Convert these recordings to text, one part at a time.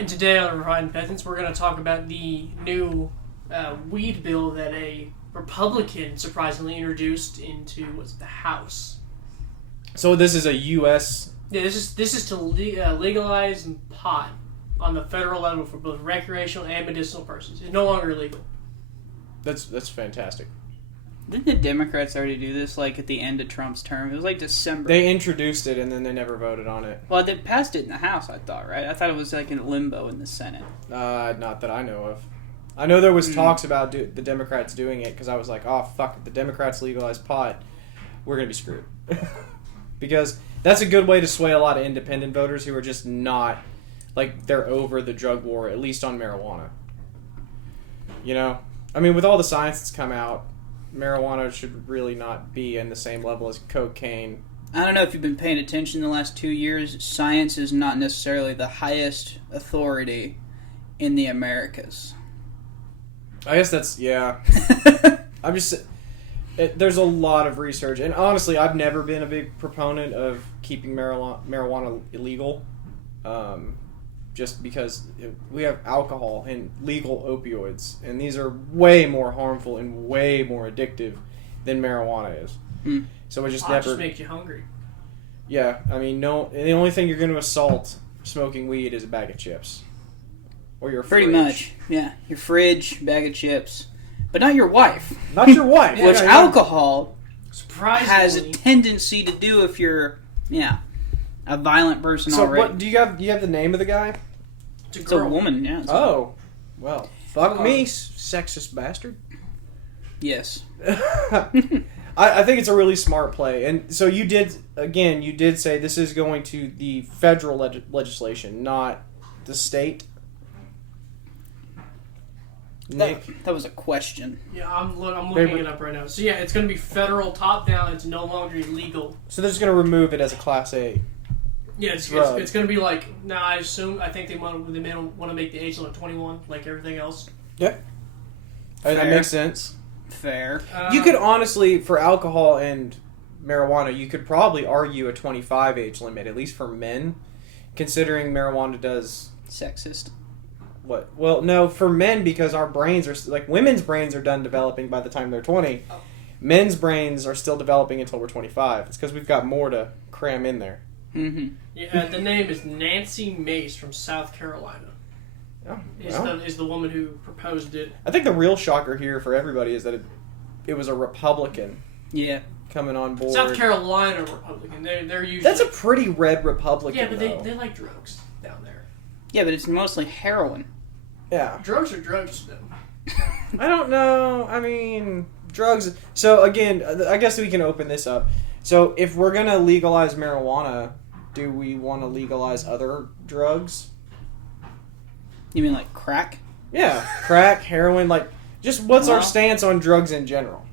Alright, and today on Refined Peasants, we're going to talk about the new weed bill that a Republican surprisingly introduced into the House. So this is a U.S. Yeah, this is to legalize pot on the federal level for both recreational and medicinal purposes. It's no longer illegal. That's fantastic. Didn't the Democrats already do this, like, at the end of Trump's term? It was, like, December. They introduced it, and then they never voted on it. Well, they passed it in the House, I thought, right? I thought it was, like, in limbo in the Senate. Not that I know of. I know there was talks about the Democrats doing it, because I was like, oh, fuck, if the Democrats legalize pot, we're going to be screwed. Because that's a good way to sway a lot of independent voters who are just not, like, they're over the drug war, at least on marijuana. You know? I mean, with all the science that's come out, marijuana should really not be in the same level as cocaine. I don't know if you've been paying attention the last 2 years. Science is not necessarily the highest authority in the Americas. I guess that's, yeah. I'm just... there's a lot of research. And honestly, I've never been a big proponent of keeping marijuana illegal. Just because we have alcohol and legal opioids. And these are way more harmful and way more addictive than marijuana is. So it just never... just make you hungry. Yeah, I mean, no. The only thing you're going to assault smoking weed is a bag of chips. Or your fridge. Pretty much, yeah. Your fridge, bag of chips. But not your wife. Not your wife. Which alcohol surprisingly has a tendency to do if you're, a violent person already. What, do you have the name of the guy? It's a woman, yeah. Oh. Well, fuck me, sexist bastard. Yes. I think it's a really smart play. And so you did say this is going to the federal legislation, not the state. Nick? That was a question. Yeah, I'm looking it up right now. So yeah, it's going to be federal top down. It's no longer illegal. So they're just going to remove it as a Class A. Yeah, it's going to be like, I think they want to make the age limit 21, like everything else. Yeah. That makes sense. Fair. You could honestly, for alcohol and marijuana, you could probably argue a 25 age limit, at least for men, considering marijuana does... Sexist. What? Well, no, for men, because our brains are... Like, women's brains are done developing by the time they're 20. Oh. Men's brains are still developing until we're 25. It's because we've got more to cram in there. Mm-hmm. Yeah, the name is Nancy Mace from South Carolina. Oh, is the woman who proposed it. I think the real shocker here for everybody is that it was a Republican. Yeah. Coming on board. South Carolina Republican. They're usually... That's a pretty red Republican, yeah, but they like drugs down there. Yeah, but it's mostly heroin. Yeah. Drugs are drugs to them. I don't know. I mean, drugs... So, again, I guess we can open this up. So, if we're going to legalize marijuana, do we want to legalize other drugs? You mean like crack? Yeah. Crack, heroin, like... Just what's our stance on drugs in general?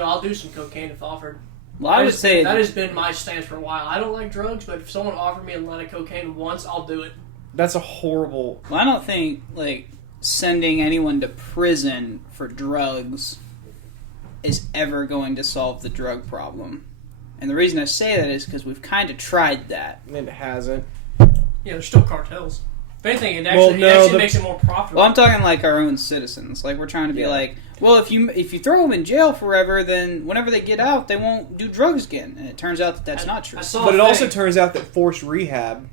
I'll do some cocaine if offered. Well, I would say... That has been my stance for a while. I don't like drugs, but if someone offered me a line of cocaine once, I'll do it. That's a horrible... Well, I don't think, sending anyone to prison for drugs is ever going to solve the drug problem. And the reason I say that is because we've kind of tried that. It hasn't. Yeah, there's still cartels. If anything, it actually makes it more profitable. Well, I'm talking like our own citizens. Like, we're trying to be like, well, if you throw them in jail forever, then whenever they get out, they won't do drugs again. And it turns out that that's not true. But it also turns out that forced rehab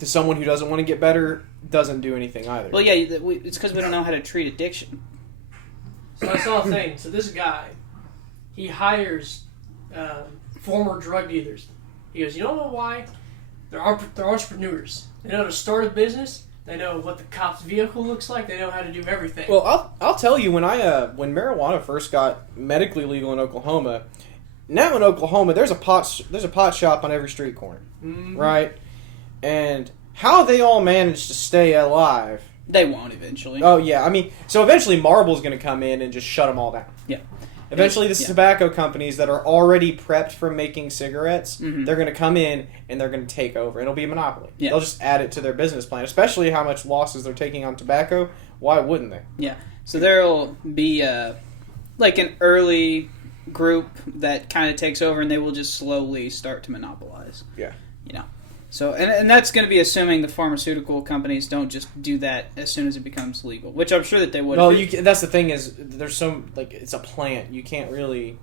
to someone who doesn't want to get better doesn't do anything either. Well, yeah, it's because we don't know how to treat addiction. So I saw a thing. So this guy, he hires former drug dealers. He goes, you don't know why? They're entrepreneurs. They know how to start a business. They know what the cop's vehicle looks like. They know how to do everything. Well, I'll tell you, when marijuana first got medically legal in Oklahoma, now in Oklahoma there's a pot shop on every street corner, right? And how they all managed to stay alive? They won't eventually. Oh yeah, I mean, so eventually Marble's going to come in and just shut them all down. Yeah. Eventually, the tobacco companies that are already prepped for making cigarettes, they're going to come in and they're going to take over. It'll be a monopoly. Yeah. They'll just add it to their business plan, especially how much losses they're taking on tobacco. Why wouldn't they? Yeah. So there'll be an early group that kind of takes over, and they will just slowly start to monopolize. Yeah. So, and that's going to be assuming the pharmaceutical companies don't just do that as soon as it becomes legal, which I'm sure that they would. Well, that's the thing is, there's it's a plant. You can't really,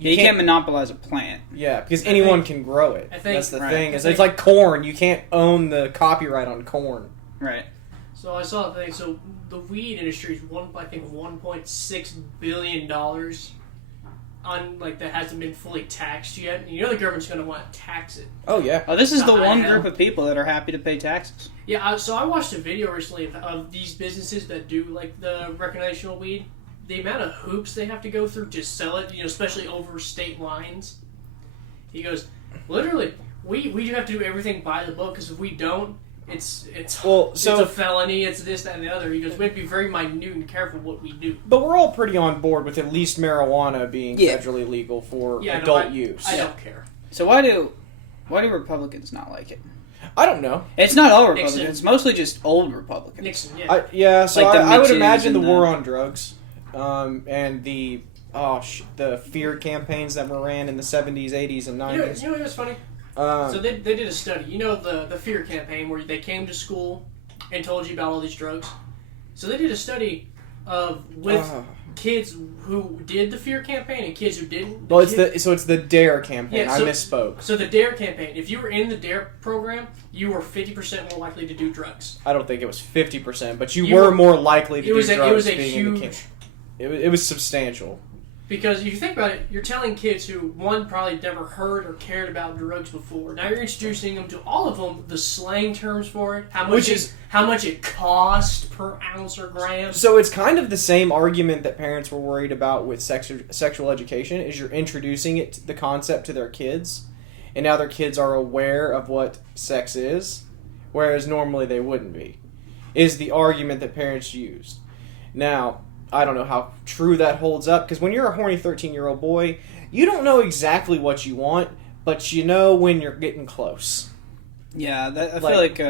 you can't monopolize a plant. Yeah, because anyone can grow it. That's the thing. It's like corn. You can't own the copyright on corn. Right. So I saw a thing. So the weed industry is $1.6 billion on that hasn't been fully taxed yet. You know the government's going to want to tax it. Oh yeah. Oh, this is the one group of people that are happy to pay taxes. Yeah. So I watched a video recently of these businesses that do the recreational weed. The amount of hoops they have to go through to sell it, especially over state lines. He goes, literally, we have to do everything by the book because if we don't, it's a felony. It's this, that, and the other. He goes, we have to be very minute and careful what we do. But we're all pretty on board with at least marijuana being federally legal for adult use. I don't care. So why do Republicans not like it? I don't know. It's not all Republicans. Nixon. It's mostly just old Republicans. Nixon, So I would imagine the war on drugs, and the fear campaigns that were ran in the 70s, 80s, and 90s. You know what was funny? So they did a study. The fear campaign where they came to school and told you about all these drugs. So they did a study with kids who did the fear campaign and kids who didn't. Well, it's the DARE campaign. I misspoke. So the DARE campaign, if you were in the DARE program, you were 50% more likely to do drugs. I don't think it was 50%, but you were more likely to do drugs. It was a huge. It was substantial. Because if you think about it, you're telling kids who, one, probably never heard or cared about drugs before. Now you're introducing them to all of them, the slang terms for it, how much it cost per ounce or gram. So it's kind of the same argument that parents were worried about with sexual education, is you're introducing the concept to their kids, and now their kids are aware of what sex is, whereas normally they wouldn't be, is the argument that parents used. Now, I don't know how true that holds up, because when you're a horny 13-year-old boy, you don't know exactly what you want, but you know when you're getting close. Yeah, I feel like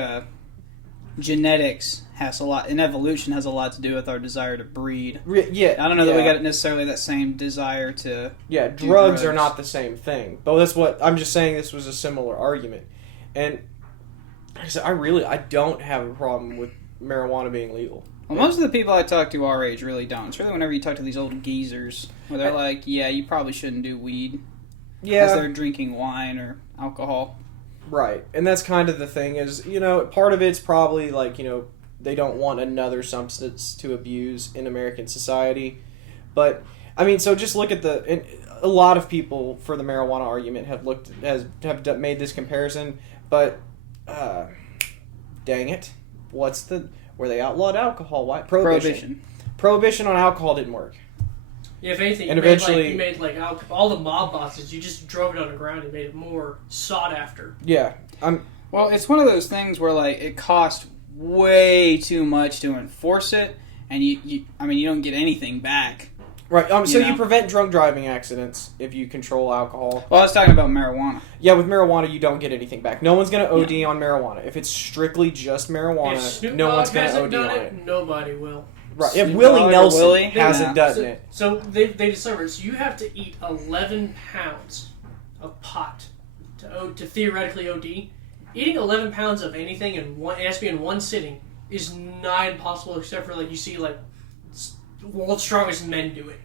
genetics has a lot, and evolution has a lot to do with our desire to breed. Yeah, I don't know that we got necessarily that same desire to. Yeah, drugs are not the same thing, but that's what I'm just saying. This was a similar argument, and I don't have a problem with marijuana being legal. Well, most of the people I talk to our age really don't. It's really whenever you talk to these old geezers, where they're like, yeah, you probably shouldn't do weed. Yeah. Because they're drinking wine or alcohol. Right. And that's kind of the thing is, part of it's probably they don't want another substance to abuse in American society. But, so just look at a lot of people for the marijuana argument have made this comparison, but, dang it. Where they outlawed alcohol. Why? Prohibition on alcohol didn't work. Yeah, if anything, you made all the mob bosses, you just drove it on the ground and made it more sought after. Yeah. Well, it's one of those things where it costs way too much to enforce it, and you don't get anything back. Right. You prevent drunk driving accidents if you control alcohol. Well, I was talking about marijuana. Yeah, with marijuana, you don't get anything back. No one's going to OD on marijuana. If it's strictly just marijuana, no one's going to OD on it. Nobody will. Right. If Willie Nelson hasn't done it. So they discovered, so you have to eat 11 pounds of pot to theoretically OD. Eating 11 pounds of anything it has to be in one sitting is not impossible, except for you see world's strongest men do it.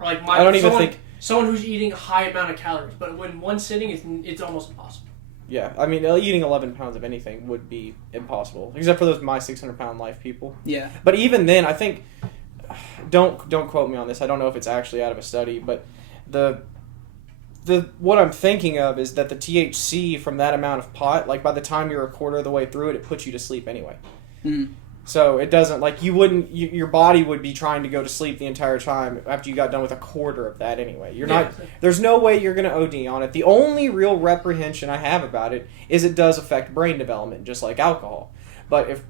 Or I don't even think someone who's eating a high amount of calories, but when one sitting, it's almost impossible. Yeah, eating 11 pounds of anything would be impossible, except for those my 600-pound life people. Yeah. But even then, I think, don't quote me on this. I don't know if it's actually out of a study, but what I'm thinking of is that the THC from that amount of pot, by the time you're a quarter of the way through it puts you to sleep anyway. Mm. So it doesn't, your body would be trying to go to sleep the entire time after you got done with a quarter of that anyway. There's no way you're going to OD on it. The only real reprehension I have about it is it does affect brain development, just like alcohol. But if...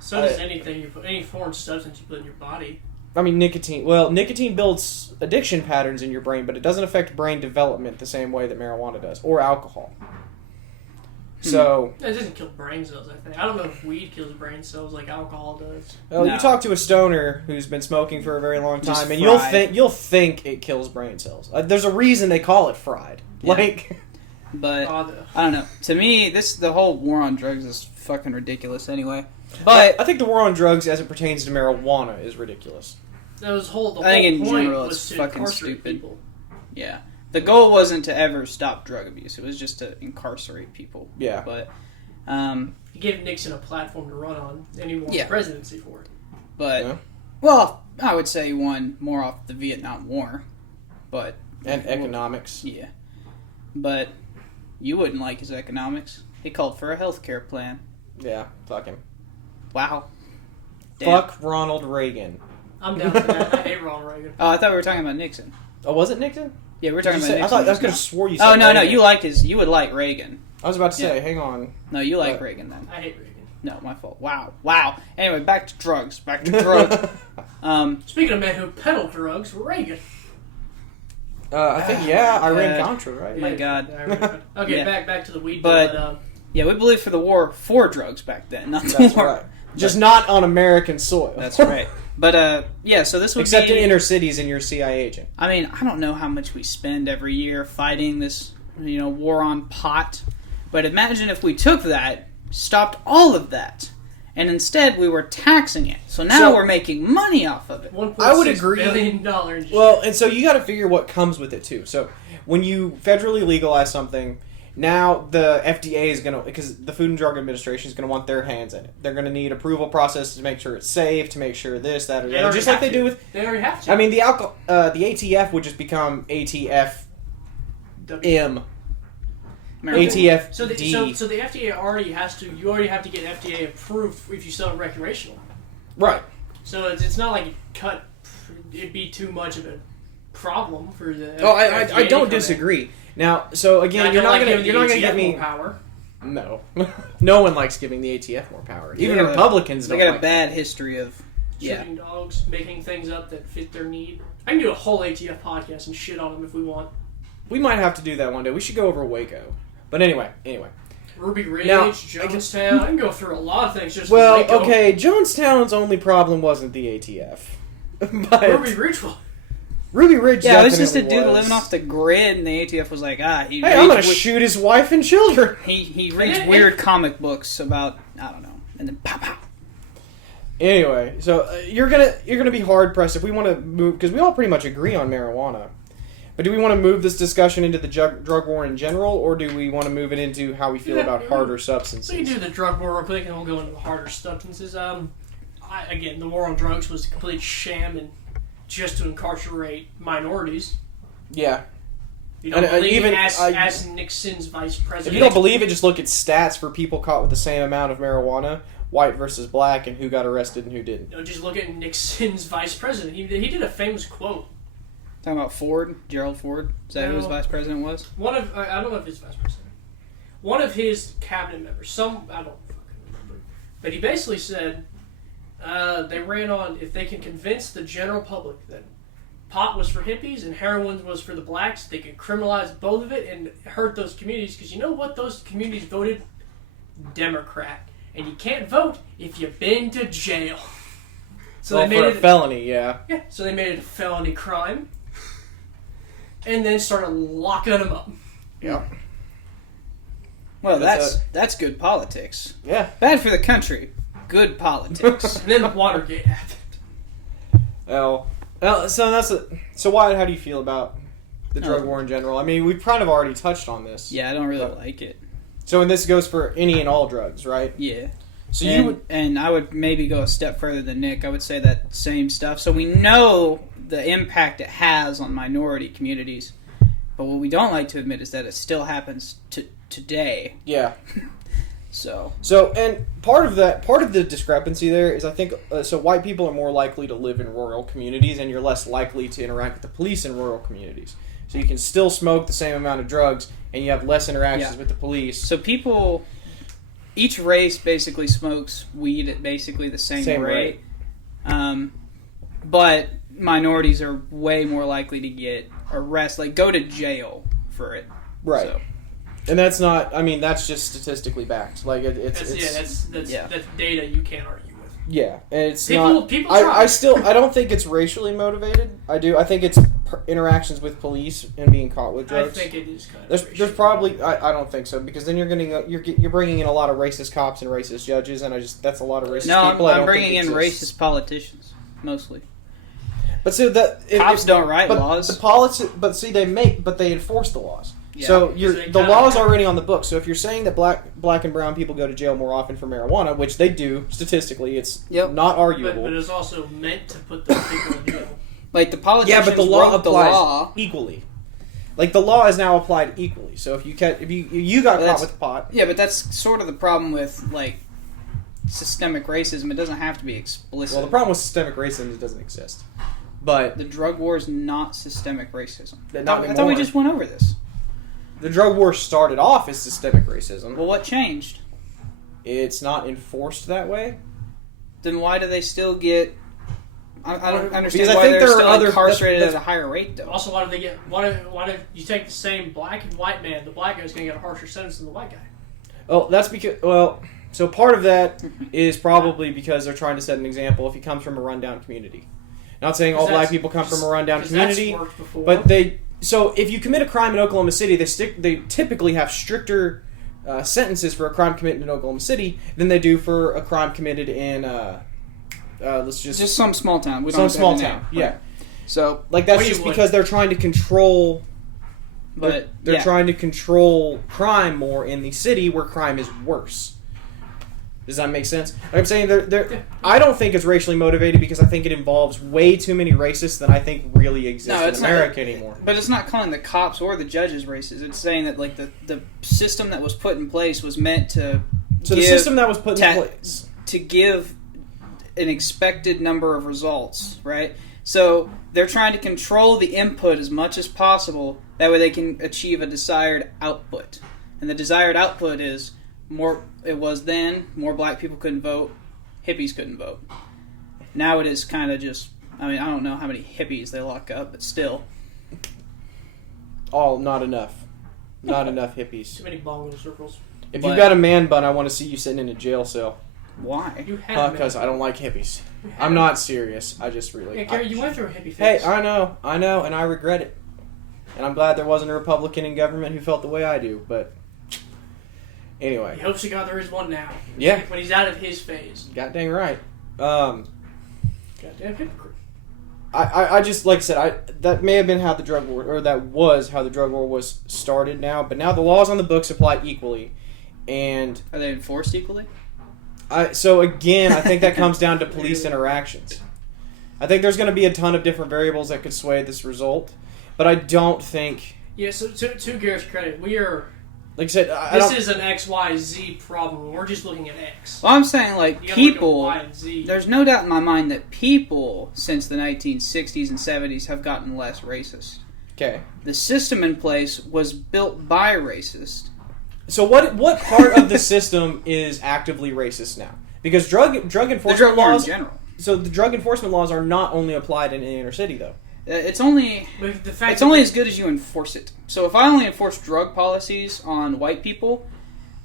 So does anything, any foreign substance you put in your body. Nicotine. Well, nicotine builds addiction patterns in your brain, but it doesn't affect brain development the same way that marijuana does, or alcohol. So it doesn't kill brain cells, I think. I don't know if weed kills brain cells like alcohol does. Well, you talk to a stoner who's been smoking for a very long time, and you'll think it kills brain cells. There's a reason they call it fried. Yeah. But I don't know. To me, the whole war on drugs is fucking ridiculous anyway. But I think the war on drugs, as it pertains to marijuana, is ridiculous. The whole I think in point general was it's to fucking incarcerate stupid. people. Yeah. The goal wasn't to ever stop drug abuse. It was just to incarcerate people. Yeah. But, he gave Nixon a platform to run on, and he won the presidency for it. But, well, I would say he won more off the Vietnam War. But... And economics. Yeah. But you wouldn't like his economics. He called for a health care plan. Yeah, fuck him. Wow. Damn. Fuck Ronald Reagan. I'm down for that. I hate Ronald Reagan. Oh, I thought we were talking about Nixon. Oh, was it Nixon? Yeah, we were talking about Nixon. I thought I could have swore you said Oh, no, Reagan. you would like Reagan. I was about to say, hang on. No, you like Reagan then. I hate Reagan. No, my fault. Wow. Anyway, back to drugs. Speaking of men who peddle drugs, Reagan. I think, Iran-Contra, right? My God. Okay, back to the weed. But, we believed for the war for drugs back then, not the That's war. right. Just not on American soil. That's right. But, so this would Except be... in inner cities and you're a CIA agent. I mean, I don't know how much we spend every year fighting this, war on pot. But imagine if we took that, stopped all of that, and instead we were taxing it. So now we're making money off of it. I would agree. $1.6 billion. Well, and so you got to figure what comes with it too. So when you federally legalize something, now the FDA is going to, because the Food and Drug Administration is going to want their hands in it. They're going to need approval processes to make sure it's safe, to make sure this, that, or the other. Just like they do with... They already have to. I mean, the ATF would just become ATF-M. ATF-D. So the FDA already has to... You already have to get FDA approved if you sell it recreational. Right. So it's not like it'd be too much of a problem for the... Oh, I don't disagree. Now, so again, you're not gonna get me more power. No, no one likes giving the ATF more power. Even Republicans don't. They got like a bad history of shooting dogs, making things up that fit their need. I can do a whole ATF podcast and shit on them if we want. We might have to do that one day. We should go over Waco. But anyway. Ruby Ridge, now, Jonestown. I can go through a lot of things. Okay, Jonestown's only problem wasn't the ATF. But Ruby Ridge was. Ruby Ridge. Yeah, it was just a dude living off the grid, and the ATF was like, I'm gonna shoot his wife and children. He reads weird comic books about, I don't know, and then pow pow. Anyway, so you're gonna be hard pressed if we want to move, because we all pretty much agree on marijuana. But do we want to move this discussion into the drug war in general, or do we want to move it into how we feel about harder substances? We can do the drug war real quick, and we'll go into the harder substances. Again, the war on drugs was a complete sham and just to incarcerate minorities. Yeah. You don't believe as Nixon's vice president. If you don't believe it, just look at stats for people caught with the same amount of marijuana, white versus black, and who got arrested and who didn't. Just look at Nixon's vice president. He did a famous quote. Talking about Ford, Gerald Ford. Is that who his vice president was? I don't know if his vice president. One of his cabinet members. I don't fucking remember. But he basically said they ran on, if they can convince the general public that pot was for hippies and heroin was for the blacks, they could criminalize both of it and hurt those communities. Because you know what? Those communities voted Democrat. And you can't vote if you've been to jail. So they made it a felony, yeah. Yeah, so they made it a felony crime. And then started locking them up. Yeah. Well, that's good politics. Yeah. Bad for the country. Good politics. And then Watergate happened. Well, so Wyatt, how do you feel about the drug war in general? I mean, we've kind of already touched on this. Yeah, I don't really like it. So, and this goes for any and all drugs, right? Yeah. So and I would maybe go a step further than Nick. I would say that same stuff. So we know the impact it has on minority communities, but what we don't like to admit is that it still happens today. Yeah. So and part of the discrepancy there is I think so white people are more likely to live in rural communities, and you're less likely to interact with the police in rural communities. So you can still smoke the same amount of drugs, and you have less interactions with the police. So each race basically smokes weed at basically the same rate. But minorities are way more likely to get arrested, go to jail for it. Right. So. And that's not, I mean, that's just statistically backed. Like, that's data you can't argue with. Yeah, and it's people not... People try. I don't think it's racially motivated. I think it's interactions with police and being caught with drugs. I think it is kind of. There's probably I don't think so, because then you're bringing in a lot of racist cops and racist judges, and that's a lot of racist people. I'm bringing in racist politicians mostly. But so cops don't write laws. But they enforce the laws. Yeah. So the law is already on the books. So if you're saying that black and brown people go to jail more often for marijuana, which they do statistically, it's not arguable. But it's also meant to put those people in jail. Like the politicians but the law applies the law equally. Like the law is now applied equally. So if you got caught with pot, yeah, but that's sort of the problem with like systemic racism. It doesn't have to be explicit. Well, the problem with systemic racism is it doesn't exist. But the drug war is not systemic racism. I thought we just went over this. The drug war started off as systemic racism. Well, what changed? It's not enforced that way. Then why do they still get? I don't understand because why I think they're there still are other, incarcerated at a higher rate, though. Also, why do they get? Why do you take the same black and white man? The black guy's going to get a harsher sentence than the white guy. Oh, that's because so part of that is probably because they're trying to set an example. If he comes from a rundown community, not saying all black people come from a rundown community, but So if you commit a crime in Oklahoma City, they typically have stricter sentences for a crime committed in Oklahoma City than they do for a crime committed in just some small town. Some small town, yeah. Right. So like that's just because they're trying to control. But they're trying to control crime more in the city where crime is worse. Does that make sense? Like I'm saying I don't think it's racially motivated because I think it involves way too many racists than I think really exist in America anymore. But it's not calling the cops or the judges racist. It's saying that like the system that was put in place was meant to. So the system that was put in place to give an expected number of results, right? So they're trying to control the input as much as possible. That way they can achieve a desired output. And the desired output is more black people couldn't vote, hippies couldn't vote. Now it is kind of just, I don't know how many hippies they lock up, but still. Not enough. Not enough hippies. Too many bongo circles. If you've got a man bun, I want to see you sitting in a jail cell. Why? Because I don't like hippies. I'm not serious. I just really... Yeah, Gary, you went through a hippie phase. Hey, I know, and I regret it. And I'm glad there wasn't a Republican in government who felt the way I do, but... Anyway. He hopes to God there is one now. Yeah. When he's out of his phase. God dang right. Goddamn hypocrite. I just, like I said, that may have been how the drug war, or that was how the drug war was started now, but now the laws on the books apply equally. And... Are they enforced equally? So again, I think that comes down to police interactions. I think there's going to be a ton of different variables that could sway this result, but I don't think... Yeah, so to Garrett's credit, we are... Like I said, this is an XYZ problem. We're just looking at X. Well, I'm saying, like, people... Y and Z. There's no doubt in my mind that people, since the 1960s and 70s, have gotten less racist. Okay. The system in place was built by racists. So what part of the system is actively racist now? Because drug enforcement laws... in general. So the drug enforcement laws are not only applied in the inner city, though. It's only as good as you enforce it. So if I only enforce drug policies on white people,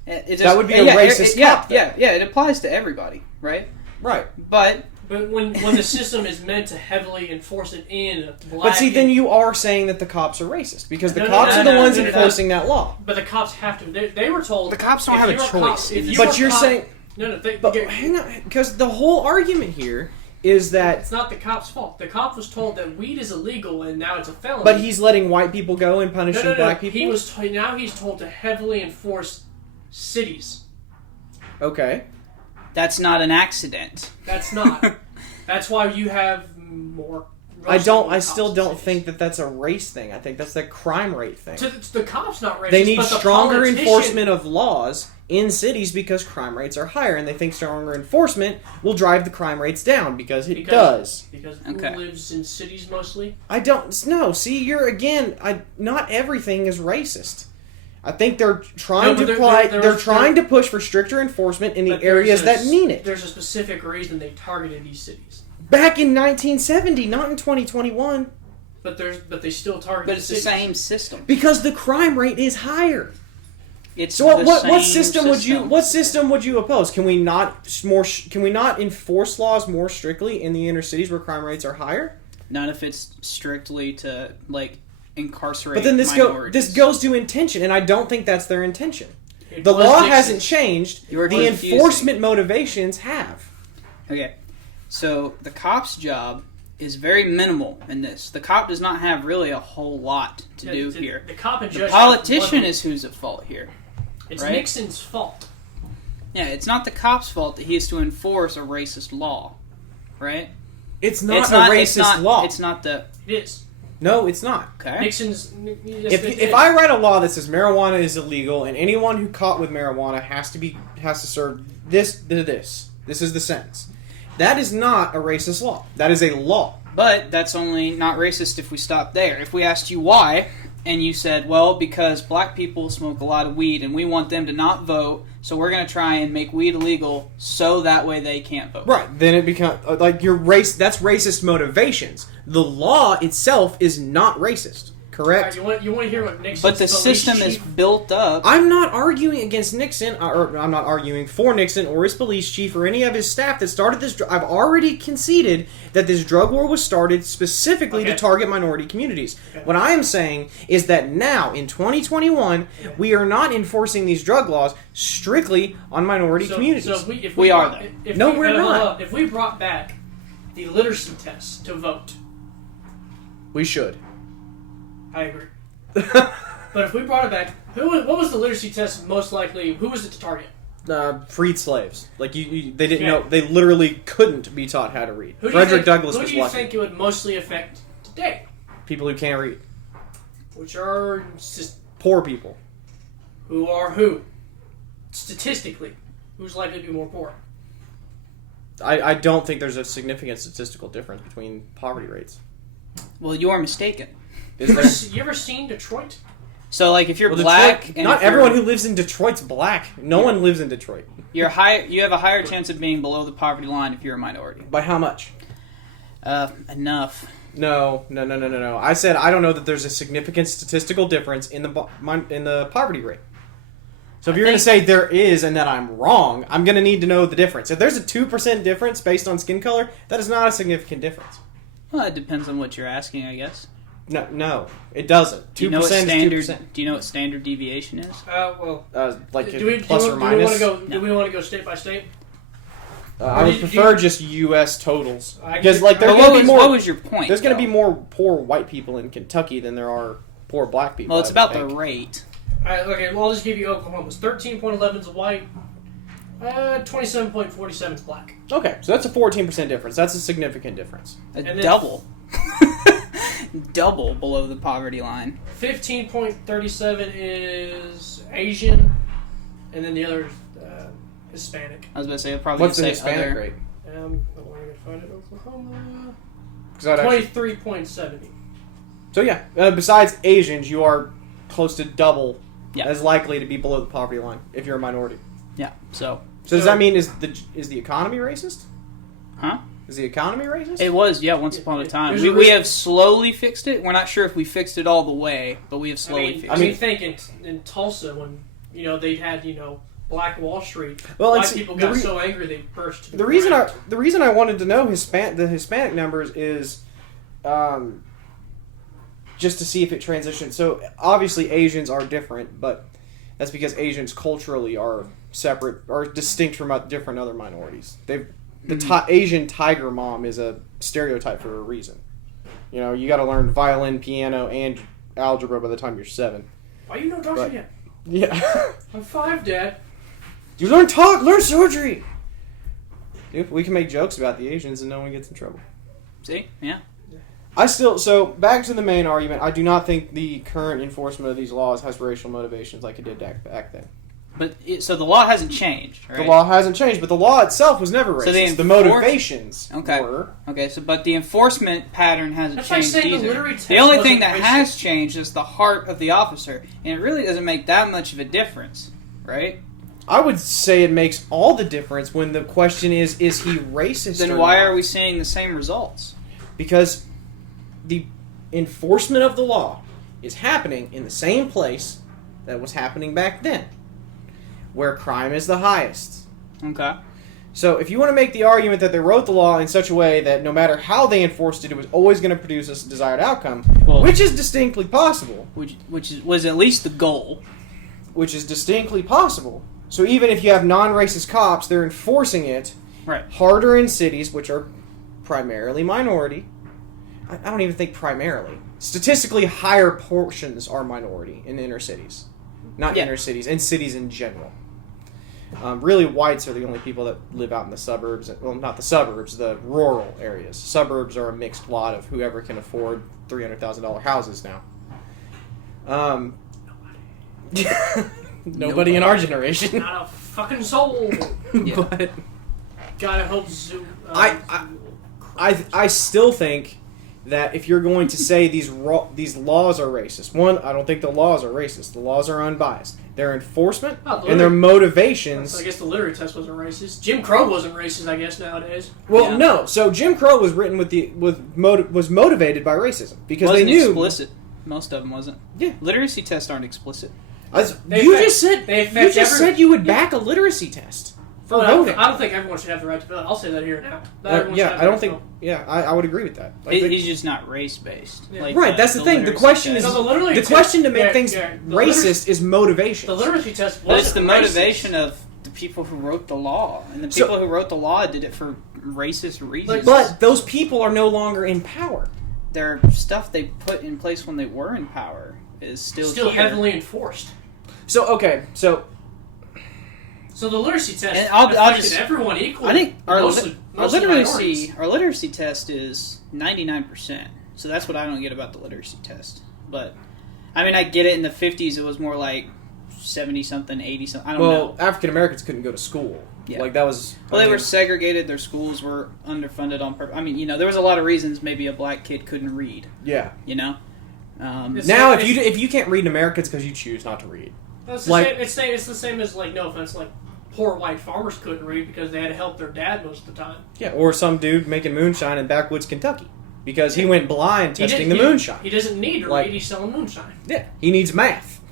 that would be a racist cop. Yeah, it applies to everybody, right? Right. But when the system is meant to heavily enforce it in black... But see, then you are saying that the cops are racist, because the cops are the ones enforcing that law. But the cops have to... They were told... The cops don't have a choice. But you're saying... No, hang on, because the whole argument here is that... It's not the cop's fault. The cop was told that weed is illegal and now it's a felony. But he's letting white people go and punishing black people? Now he's told to heavily enforce cities. Okay. That's not an accident. That's not. That's why you have more... I still don't think that that's a race thing. I think that's the crime rate thing. The cop's not racist. They need stronger enforcement of laws in cities because crime rates are higher, and they think stronger enforcement will drive the crime rates down because it does. Because who lives in cities mostly? I don't know. See, not everything is racist. I think they're trying to push for stricter enforcement in the areas that need it. There's a specific reason they targeted these cities. Back in 1970, not in 2021. But they still target. But it's the same system because the crime rate is higher. It's what system would you oppose? Can we not enforce laws more strictly in the inner cities where crime rates are higher? None if it's strictly to like incarcerate. But then minorities. this goes to intention, and I don't think that's their intention. It The was law Nixon. hasn't changed. You are The confusing. enforcement motivations have. Okay, so the cop's job is very minimal in this. The cop does not have really a whole lot to do here. The cop and The judge. politician is who's at fault here. It's right? Nixon's fault. Yeah, it's not the cop's fault that he has to enforce a racist law, right? It's not a racist law. It's not the... It is. No, it's not. Okay. Nixon's. If I write a law that says marijuana is illegal and anyone who caught with marijuana has to serve this. This is the sentence. That is not a racist law. That is a law. But that's only not racist if we stop there. If we asked you why, and you said, well, because black people smoke a lot of weed and we want them to not vote, so we're going to try and make weed illegal so that way they can't vote. Right. Then it becomes like your race. That's racist motivations. The law itself is not racist. Correct. Right, you want to hear what Nixon's But the police system is chief- built up. I'm not arguing against Nixon, or I'm not arguing for Nixon or his police chief or any of his staff that started this. I've already conceded that this drug war was started specifically to target minority communities. Okay. What I am saying is that now, in 2021, we are not enforcing these drug laws strictly on minority communities. So if We are, brought- though. if No, we- we're hold not. up. If we brought back the literacy test to vote, We should. I agree. But if we brought it back, what was the literacy test most likely? Who was it to target? Freed slaves. Like they didn't Okay. know. They literally couldn't be taught how to read. Who do you Frederick think- Douglass Who was do you lucky. think it would mostly affect today? People who can't read. Which are Poor people. who are who? Statistically, who's likely to be more poor? I don't think there's a significant statistical difference between poverty rates. Well, you're mistaken. Is there? You ever seen Detroit? So, like, if you're Well, black... Detroit, and not if you're- everyone who lives in Detroit's black. No one lives in Detroit. You have a higher chance of being below the poverty line if you're a minority. By how much? Enough. No. I said I don't know that there's a significant statistical difference in the poverty rate. So if you're going to say there is and that I'm wrong, I'm going to need to know the difference. If there's a 2% difference based on skin color, that is not a significant difference. Well, it depends on what you're asking, I guess. No, it doesn't. 2% Do you know what is standard? 2%. Do you know what standard deviation is? Like do we plus or minus. Do we want to go state by state? I would prefer just U.S. totals I because get- like there's But going to be more. what was your point? There's going to though? be more poor white people in Kentucky than there are poor black people. Well, it's I about would the think. rate. Okay, well, I'll just give you Oklahoma's 13.11 is white, 27.47 is black. Okay, so that's a 14% difference. That's a significant difference. A And then- double. Double below the poverty line. 15.37 is Asian, and then the other is Hispanic. I was about to say, I'll probably What's the say Hispanic other. rate? I'm going to find it. Oklahoma. 'Cause I'd actually- 23.70. So yeah, besides Asians, you are close to double Yeah. as likely to be below the poverty line if you're a minority. Yeah. So. So does that mean is the economy racist? Huh? Is the economy racist? It was, yeah, once upon a time. There's We, a we reason- have slowly fixed it. We're not sure if we fixed it all the way, but we have slowly fixed I mean, it. think in Tulsa when they had Black Wall Street. Well, White it's- people the got re- so angry they burst. To The reason ground. I wanted to know the Hispanic numbers is just to see if it transitioned. So obviously Asians are different, but that's because Asians culturally are separate or distinct from different other minorities. Asian tiger mom is a stereotype for a reason. You got to learn violin, piano, and algebra by the time you're 7. Why you no doctor But- yet? Yeah. I'm 5, Dad. You learn surgery. Dude, we can make jokes about the Asians and no one gets in trouble. See? Yeah. So back to the main argument, I do not think the current enforcement of these laws has racial motivations like it did back then. But so the law hasn't changed, right? The law hasn't changed, but the law itself was never racist. So the motivations were. Okay, but the enforcement pattern hasn't That's like changed saying the either. literary test The only wasn't thing that racist. has changed is the heart of the officer, and it really doesn't make that much of a difference, right? I would say it makes all the difference when the question is he racist Then or why not? are we seeing the same results? Because the enforcement of the law is happening in the same place that was happening back then, where crime is the highest. Okay. So if you want to make the argument that they wrote the law in such a way that no matter how they enforced it, it was always going to produce a desired outcome, which is distinctly possible. Was at least the goal. Which is distinctly possible. So even if you have non-racist cops, they're enforcing it harder in cities, which are primarily minority. I don't even think primarily. Statistically, higher portions are minority in inner cities. Not inner cities, in cities in general. Really, whites are the only people that live out in the suburbs. Well, not the suburbs, the rural areas. Suburbs are a mixed lot of whoever can afford $300,000 houses now. Nobody in our generation. Not a fucking soul. But Gotta hope Zoom. I still think that if you're going to say these laws are racist, one, I don't think the laws are racist. The laws are unbiased. Their enforcement and their motivations. I guess the literary test wasn't racist. Jim Crow wasn't racist, I guess, nowadays. Well, no. So Jim Crow was written was motivated by racism because Wasn't they knew explicit. Most of them wasn't. Yeah. Literacy tests aren't explicit. You just said you would back a literacy test for voting. I don't think everyone should have the right to vote. I'll say that here now. I would agree with that. He's just not race based. Yeah. Like, right, that's the thing. The question is the question to make things racist is motivation. The literacy test But it's the wasn't motivation of the people who wrote the law, and the people who wrote the law did it for racist reasons. But those people are no longer in power. Their stuff they put in place when they were in power is still heavily enforced. So the literacy test and I'll just everyone equally. I think our minorities. literacy test is 99%. So that's what I don't get about the literacy test. But I mean, I get it. In the 50s, it was more like 70 something, 80 something. I don't know. Well, African Americans couldn't go to school. Yeah. Like that was. Well, they were segregated. Their schools were underfunded on purpose. I mean, there was a lot of reasons. Maybe a black kid couldn't read. Yeah. Now, if you can't read in America, it's because you choose not to read. It's the same as, like, no offense, like poor white farmers couldn't read because they had to help their dad most of the time. Yeah, or some dude making moonshine in backwoods Kentucky because he went blind testing the moonshine. He doesn't need to read; he's selling moonshine. Yeah, he needs math.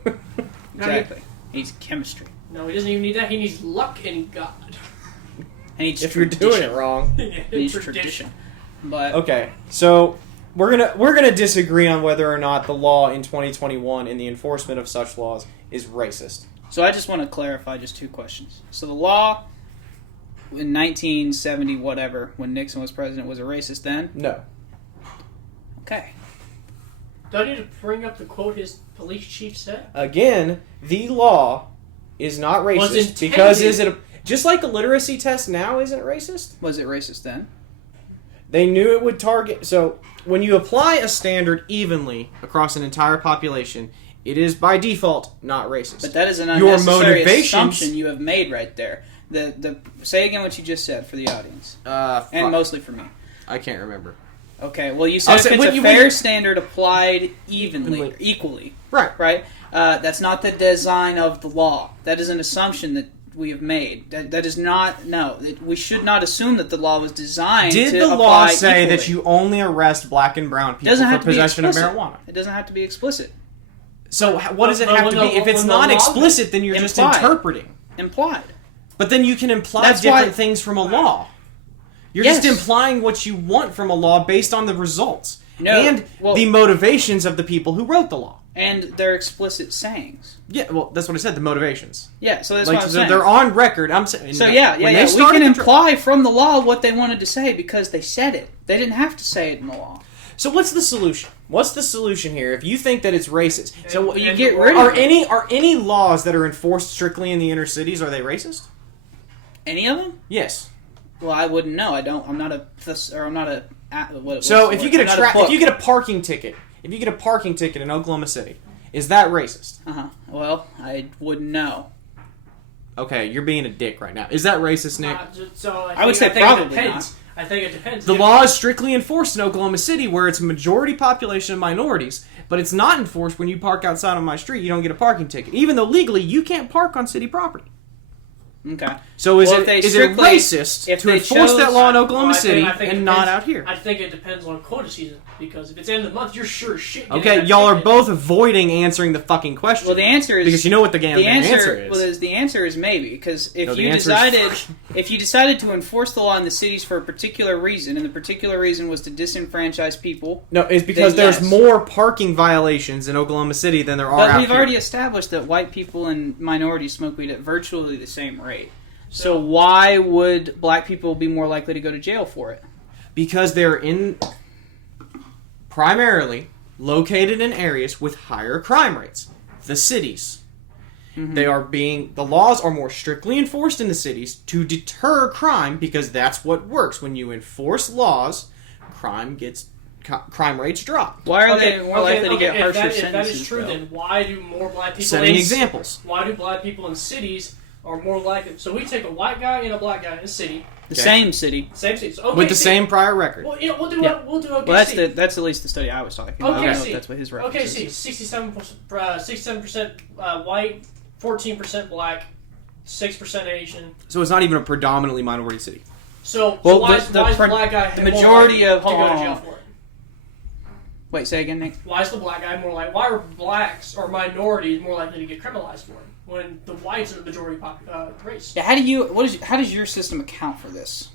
Exactly. He needs chemistry. No, he doesn't even need that. He needs luck and God. If you're doing it wrong, he needs tradition. But okay, so we're gonna disagree on whether or not the law in 2021 and the enforcement of such laws is racist. So I just want to clarify just two questions. So the law in 1970 whatever, when Nixon was president, was it racist then? No. Okay. Do I need to bring up the quote his police chief said? Again, the law is not racist because just like the literacy test now isn't racist? Was it racist then? They knew it would target. So when you apply a standard evenly across an entire population, it is by default not racist. But that is an unnecessary assumption you have made right there. Say again what you just said for the audience, and mostly for me. I can't remember. Okay, well you said if it's a fair standard applied equally. Right. That's not the design of the law. That is an assumption that we have made. That is not. No, we should not assume that the law was designed to apply equally. Did the law say that you only arrest black and brown people for possession of marijuana? It doesn't have to be explicit. So what does it have to be? If it's not explicit, then you're just interpreting. Implied. But then you can imply different things from a law. You're just implying what you want from a law based on the results and the motivations of the people who wrote the law. And their explicit sayings. Yeah, well, that's what I said, the motivations. Yeah, so that's what I'm saying. They're on record. I'm saying. So, we can imply from the law what they wanted to say because they said it. They didn't have to say it in the law. So what's the solution? What's the solution here? If you think that it's racist, so you get rid of it. Are any laws that are enforced strictly in the inner cities, are they racist? Any of them? Yes. Well, I wouldn't know. I'm not a. If you get a parking ticket in Oklahoma City, is that racist? Well, I wouldn't know. Okay, you're being a dick right now. Is that racist, Nick? I would say probably not. I think it depends. The law is strictly enforced in Oklahoma City, where it's a majority population of minorities, but it's not enforced when you park outside on my street. You don't get a parking ticket, even though legally you can't park on city property. Okay. So is it racist to enforce that law in Oklahoma City and not out here? I think it depends on quota season, because if it's end of the month, you're sure as shit. Okay, y'all are both avoiding answering the fucking question. Well, the answer is because you know what the answer is. Well, the answer is maybe, because if you decided to enforce the law in the cities for a particular reason, and the particular reason was to disenfranchise people. No, it's because there's more parking violations in Oklahoma City than there are out here. But we've already established that white people and minorities smoke weed at virtually the same rate. So why would black people be more likely to go to jail for it? Because they're primarily located in areas with higher crime rates. The cities. Mm-hmm. The laws are more strictly enforced in the cities to deter crime, because that's what works. When you enforce laws, crime rates drop. Why are they more likely to get harsher sentences? If that is true, then why do more black people... Setting examples. Why do black people in cities are more likely... So we take a white guy and a black guy in a city. The same city. Same city. So OKC, with the same prior record. Well, we'll do OKC. Well, that's at least the study I was talking about. OKC. I don't know if that's what his reference is. 67% white, 14% black, 6% Asian. So it's not even a predominantly minority city. So why is the black guy the majority of... to go to jail for it? Wait, say again, Nick. Why is the black guy more likely... Why are blacks or minorities more likely to get criminalized for it when the whites are the majority race? Yeah, how does your system account for this?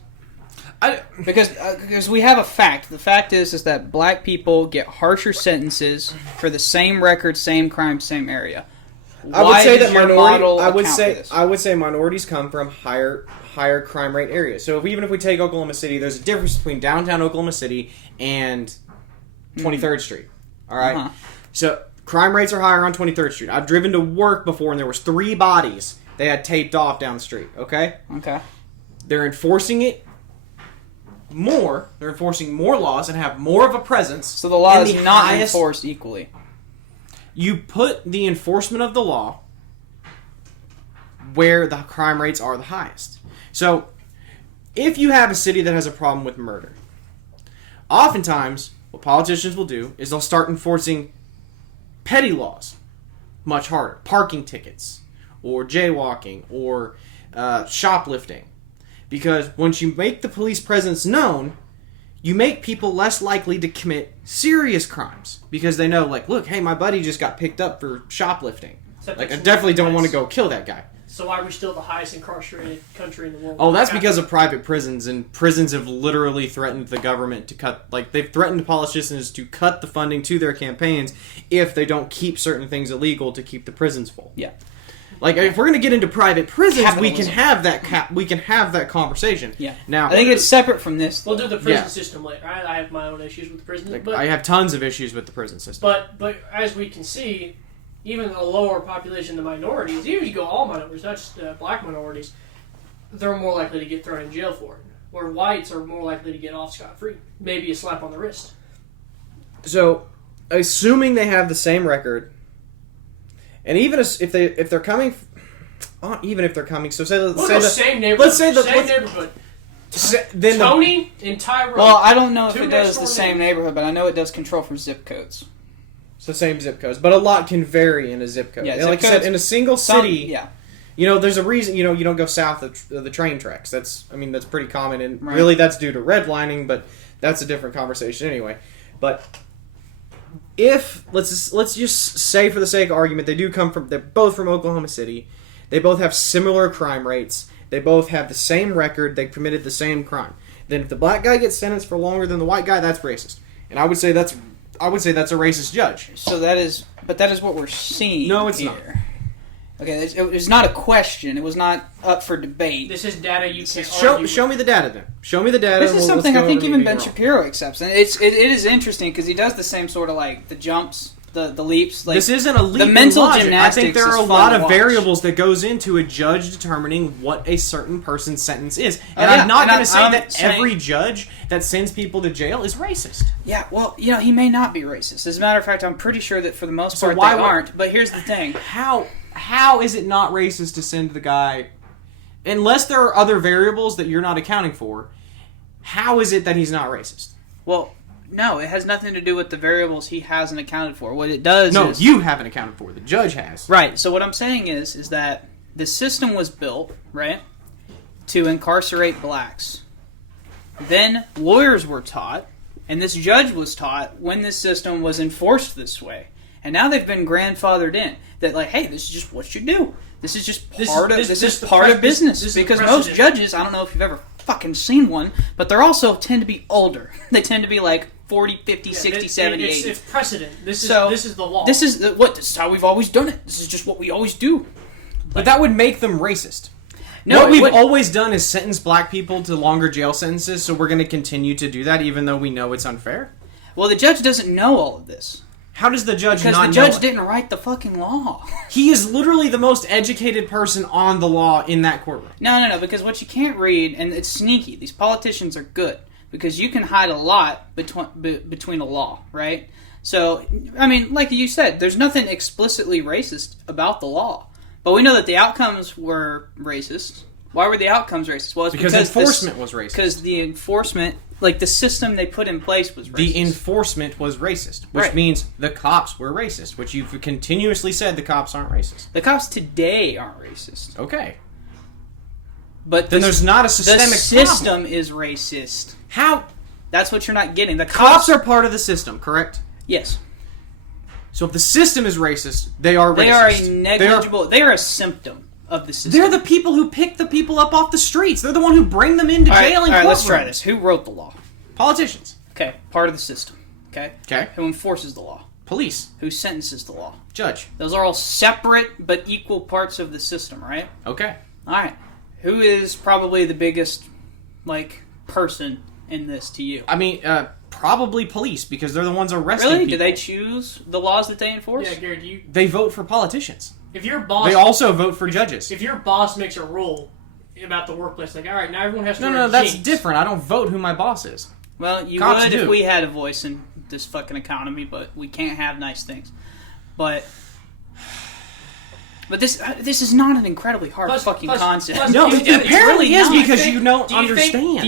Because we have a fact. The fact is that black people get harsher sentences for the same record, same crime, same area. I would say that I would say minorities come from higher crime rate areas. So even if we take Oklahoma City, there's a difference between downtown Oklahoma City and 23rd Street. All right? Uh-huh. So crime rates are higher on 23rd Street. I've driven to work before and there was 3 bodies they had taped off down the street, okay? Okay. They're enforcing it more. They're enforcing more laws and have more of a presence. So the law is not enforced equally. You put the enforcement of the law where the crime rates are the highest. So if you have a city that has a problem with murder, oftentimes what politicians will do is they'll start enforcing petty laws much harder. Parking tickets, or jaywalking, or shoplifting. Because once you make the police presence known, you make people less likely to commit serious crimes. Because they know, like, look, hey, my buddy just got picked up for shoplifting. Like, I definitely don't want to go kill that guy. So why are we still the highest incarcerated country in the world? Oh, that's because of private prisons, and prisons have literally threatened the government to cut, like, they've threatened politicians to cut the funding to their campaigns if they don't keep certain things illegal to keep the prisons full. Yeah. Like, if we're going to get into private prisons, we can have that conversation. Yeah. Now, I think it's separate from this. We'll do the prison system later. I have my own issues with the prison. Like, I have tons of issues with the prison system. But as we can see, even a lower population than minorities, even if you go all minorities, not just black minorities, they're more likely to get thrown in jail for it. Where whites are more likely to get off scot-free. Maybe a slap on the wrist. So, assuming they have the same record, and even if they're coming, so same neighborhood. Then Tony and Tyrone. Well, I don't know if it does the same neighborhood, but I know it does control for zip codes. It's the same zip codes, but a lot can vary in a zip code. Yeah, like I said, in a single city, yeah. You know, there's a reason. You know, you don't go south of the train tracks. That's pretty common, and really that's due to redlining. But that's a different conversation anyway. But if let's just say for the sake of argument, they're both from Oklahoma City. They both have similar crime rates. They both have the same record. They committed the same crime. Then if the black guy gets sentenced for longer than the white guy, that's racist. And I would say that's a racist judge. So that is what we're seeing. No, it's here. not. Okay, it was not a question. It was not up for debate. This is data you can show me the data then. Show me the data. This is something I think even Ben Shapiro accepts, and it is interesting because he does the same sort of like the jumps, the leaps. Like, this isn't a leap. The mental logic. gymnastics. I think there are a lot of variables that goes into a judge determining what a certain person's sentence is, and I'm not going to say that every judge that sends people to jail is racist. Yeah, well, he may not be racist. As a matter of fact, I'm pretty sure that for the most part they aren't. But here's the thing: How is it not racist to send the guy, unless there are other variables that you're not accounting for? How is it that he's not racist? Well, no, it has nothing to do with the variables he hasn't accounted for. What it does is... you haven't accounted for. The judge has. Right, so what I'm saying is that the system was built, right? to incarcerate blacks. Then lawyers were taught, and this judge was taught when this system was enforced this way. And now they've been grandfathered in. That like, hey, this is just what you do. This is just part of business. Because most judges, I don't know if you've ever fucking seen one, but they're also tend to be older. They tend to be like 40, 50, 60, 70, 80. It's precedent. This is the law. This is how we've always done it. This is just what we always do. But that would make them racist. No, what we've always done is sentence black people to longer jail sentences, so we're going to continue to do that even though we know it's unfair? Well, the judge doesn't know all of this. How does the judge not know? Because the judge didn't write the fucking law. He is literally the most educated person on the law in that courtroom. No, because what you can't read, and it's sneaky, these politicians are good, because you can hide a lot between a law, right? So, I mean, like you said, there's nothing explicitly racist about the law. But we know that the outcomes were racist. Why were the outcomes racist? Well, it's because enforcement was racist. Because the enforcement, like the system they put in place was racist. The enforcement was racist, which means the cops were racist, which you've continuously said the cops aren't racist. The cops today aren't racist. Okay. But then there's not a systemic The system problem. is racist. How? That's what you're not getting. The cops are part of the system, correct? Yes. So if the system is racist, they are racist. They are a negligible... They are a symptom of the system. They're the people who pick the people up off the streets. They're the one who bring them into jail and All right, let's try this. Who wrote the law? Politicians. Okay, part of the system. Okay? Okay. Who enforces the law? Police. Who sentences the law? Judge. Those are all separate but equal parts of the system, right? Okay. All right. Who is probably the biggest, person in this to you? I mean, probably police, because they're the ones arresting people. people. Do they choose the laws that they enforce? Yeah, Gary, They vote for politicians. If your boss... They also vote for judges. If your boss makes a rule about the workplace, like, all right, now everyone has to wear No, that's jeans. different. I don't vote who my boss is. Well, you Cops would do. if we had a voice in this fucking economy, but we can't have nice things. But this is not an incredibly hard concept. No, it apparently is because you don't understand.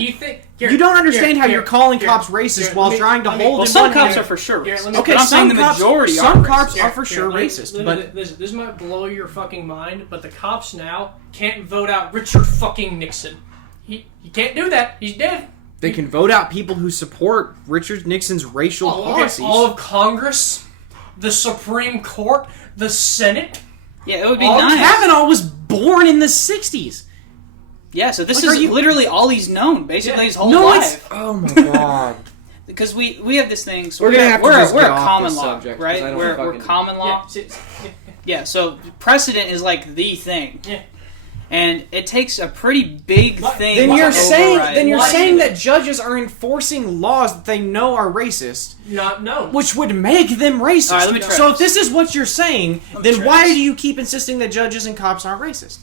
You don't understand how you're calling cops racist while trying to hold Well, some cops are for sure racist. Okay, I'm saying the majority are some racist. cops are for sure racist. But this might blow your fucking mind, but the cops now can't vote out Richard fucking Nixon. He can't do that. He's dead. They can vote out people who support Richard Nixon's racial policies. All of Congress, the Supreme Court, the Senate. Yeah, it would be nice. Kavanaugh was born in the 60s. Yeah, so this is literally all he's known, basically his whole life. Oh my god. Because we have this thing. So we're a common law, subject, right? We're common law. Yeah, so precedent is like the thing. Yeah. And it takes a pretty big thing. Then you're saying that judges are enforcing laws that they know are racist. No. Which would make them racist. All right, let me try so this. if this is what you're saying, then why do you keep insisting that judges and cops aren't racist?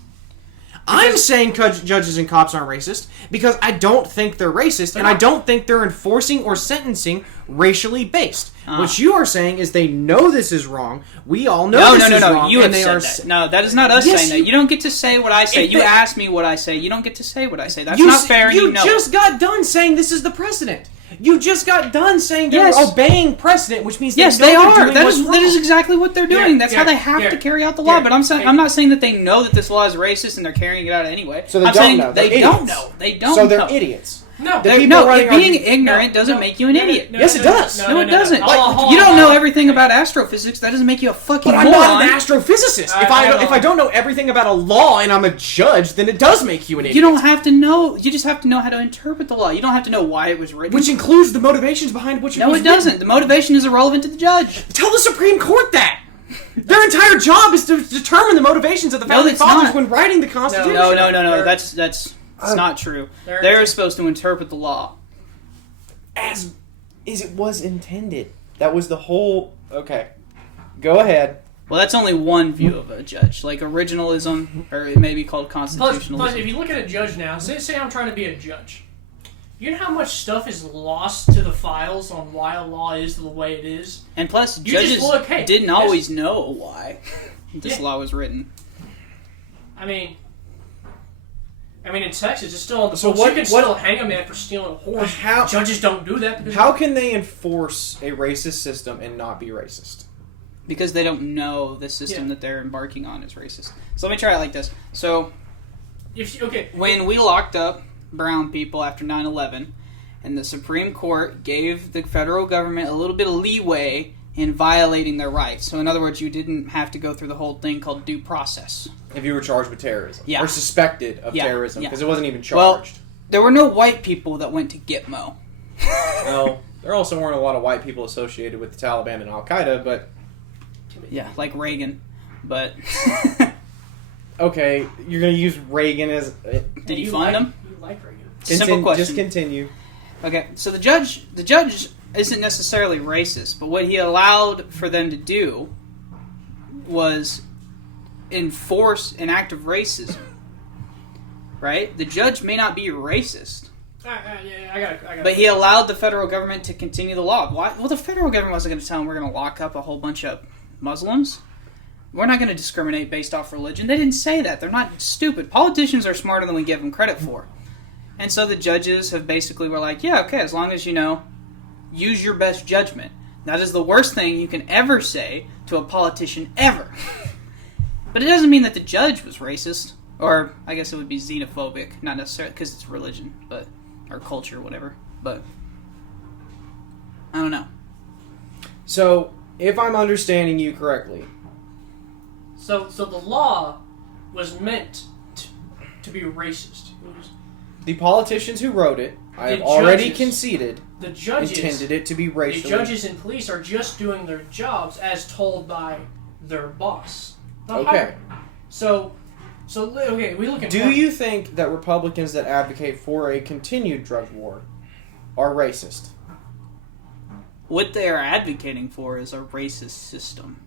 I'm saying judges and cops aren't racist because I don't think they're racist, and I don't think they're enforcing or sentencing racially based. What you are saying is they know this is wrong. We all know this is wrong. You have said that. No, that is not us saying that. You don't get to say what I say. You ask me what I say. You don't get to say what I say. That's not fair. You just got done saying this is the precedent. You just got done saying they're obeying precedent, which means yes, they are. That is exactly what they're doing. That's how they have to carry out the law. But I'm not saying that they know that this law is racist and they're carrying it out anyway. So they don't know. They don't know. They don't. So they're idiots. No, being ignorant doesn't make you an idiot. Yes, it does. No, it doesn't. You don't know everything about astrophysics. That doesn't make you a fucking moron. But I'm not an astrophysicist. If I don't know everything about a law and I'm a judge, then it does make you an idiot. You don't have to know. You just have to know how to interpret the law. You don't have to know why it was written. Which includes the motivations behind which it was written. No, it doesn't. The motivation is irrelevant to the judge. Tell the Supreme Court that. Their entire job is to determine the motivations of the founding fathers when writing the Constitution. No. That's not true. They're supposed to interpret the law as it was intended. That was the whole... Okay. Go ahead. Well, that's only one view of a judge. Like originalism, or it may be called constitutionalism. Plus, if you look at a judge now, say I'm trying to be a judge. You know how much stuff is lost to the files on why a law is the way it is? And plus, judges didn't always know why this law was written. I mean, in Texas, it's still on the books. You can still hang a man for stealing a horse. Judges don't do that. How can they enforce a racist system and not be racist? Because they don't know the system that they're embarking on is racist. So let me try it like this. So, When we locked up brown people after 9/11, and the Supreme Court gave the federal government a little bit of leeway in violating their rights. So in other words, you didn't have to go through the whole thing called due process. If you were charged with terrorism. Yeah. Or suspected of Yeah. terrorism, Yeah. because it wasn't even Well, charged. there were no white people that went to Gitmo. No, there also weren't a lot of white people associated with the Taliban and Al-Qaeda, but... Yeah, like Reagan. But... Okay, you're going to use Reagan as... Did you find him? You like Reagan. Simple question. Just continue. Okay, so the judge isn't necessarily racist, but what he allowed for them to do was enforce an act of racism. Right? The judge may not be racist, Yeah, I got it. but he allowed the federal government to continue the law. Why? Well, the federal government wasn't going to tell them we're going to lock up a whole bunch of Muslims. We're not going to discriminate based off religion. They didn't say that. They're not stupid. Politicians are smarter than we give them credit for. And so the judges have basically were like, yeah, okay, as long as, use your best judgment. That is the worst thing you can ever say to a politician ever. But it doesn't mean that the judge was racist. Or, I guess it would be xenophobic. Not necessarily, because it's religion, but or culture, whatever. But, I don't know. So, if I'm understanding you correctly... So the law was meant to be racist. The politicians who wrote it, I have The already judges- conceded, The judges intended it to be The racially... judges and police are just doing their jobs as told by their boss. Okay. So okay, we look at... Do you think that Republicans that advocate for a continued drug war are racist? What they are advocating for is a racist system.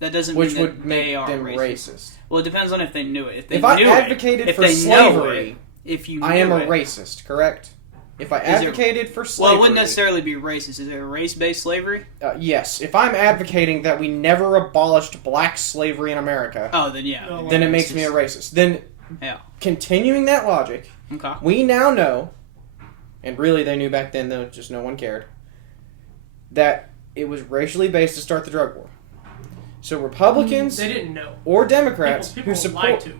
That doesn't Which mean would that make they are them racist. racist. Well, it depends on if they knew it. If I advocated for slavery, I am a racist, correct? If I advocated for slavery... Well, it wouldn't necessarily be racist. Is it a race-based slavery? Yes. If I'm advocating that we never abolished black slavery in America, Oh, then yeah. then it makes me a racist. Then, Yeah. continuing that logic, Okay. we now know, and really they knew back then, though, just no one cared, that it was racially based to start the drug war. So Republicans They didn't know. or Democrats People who support... lied to.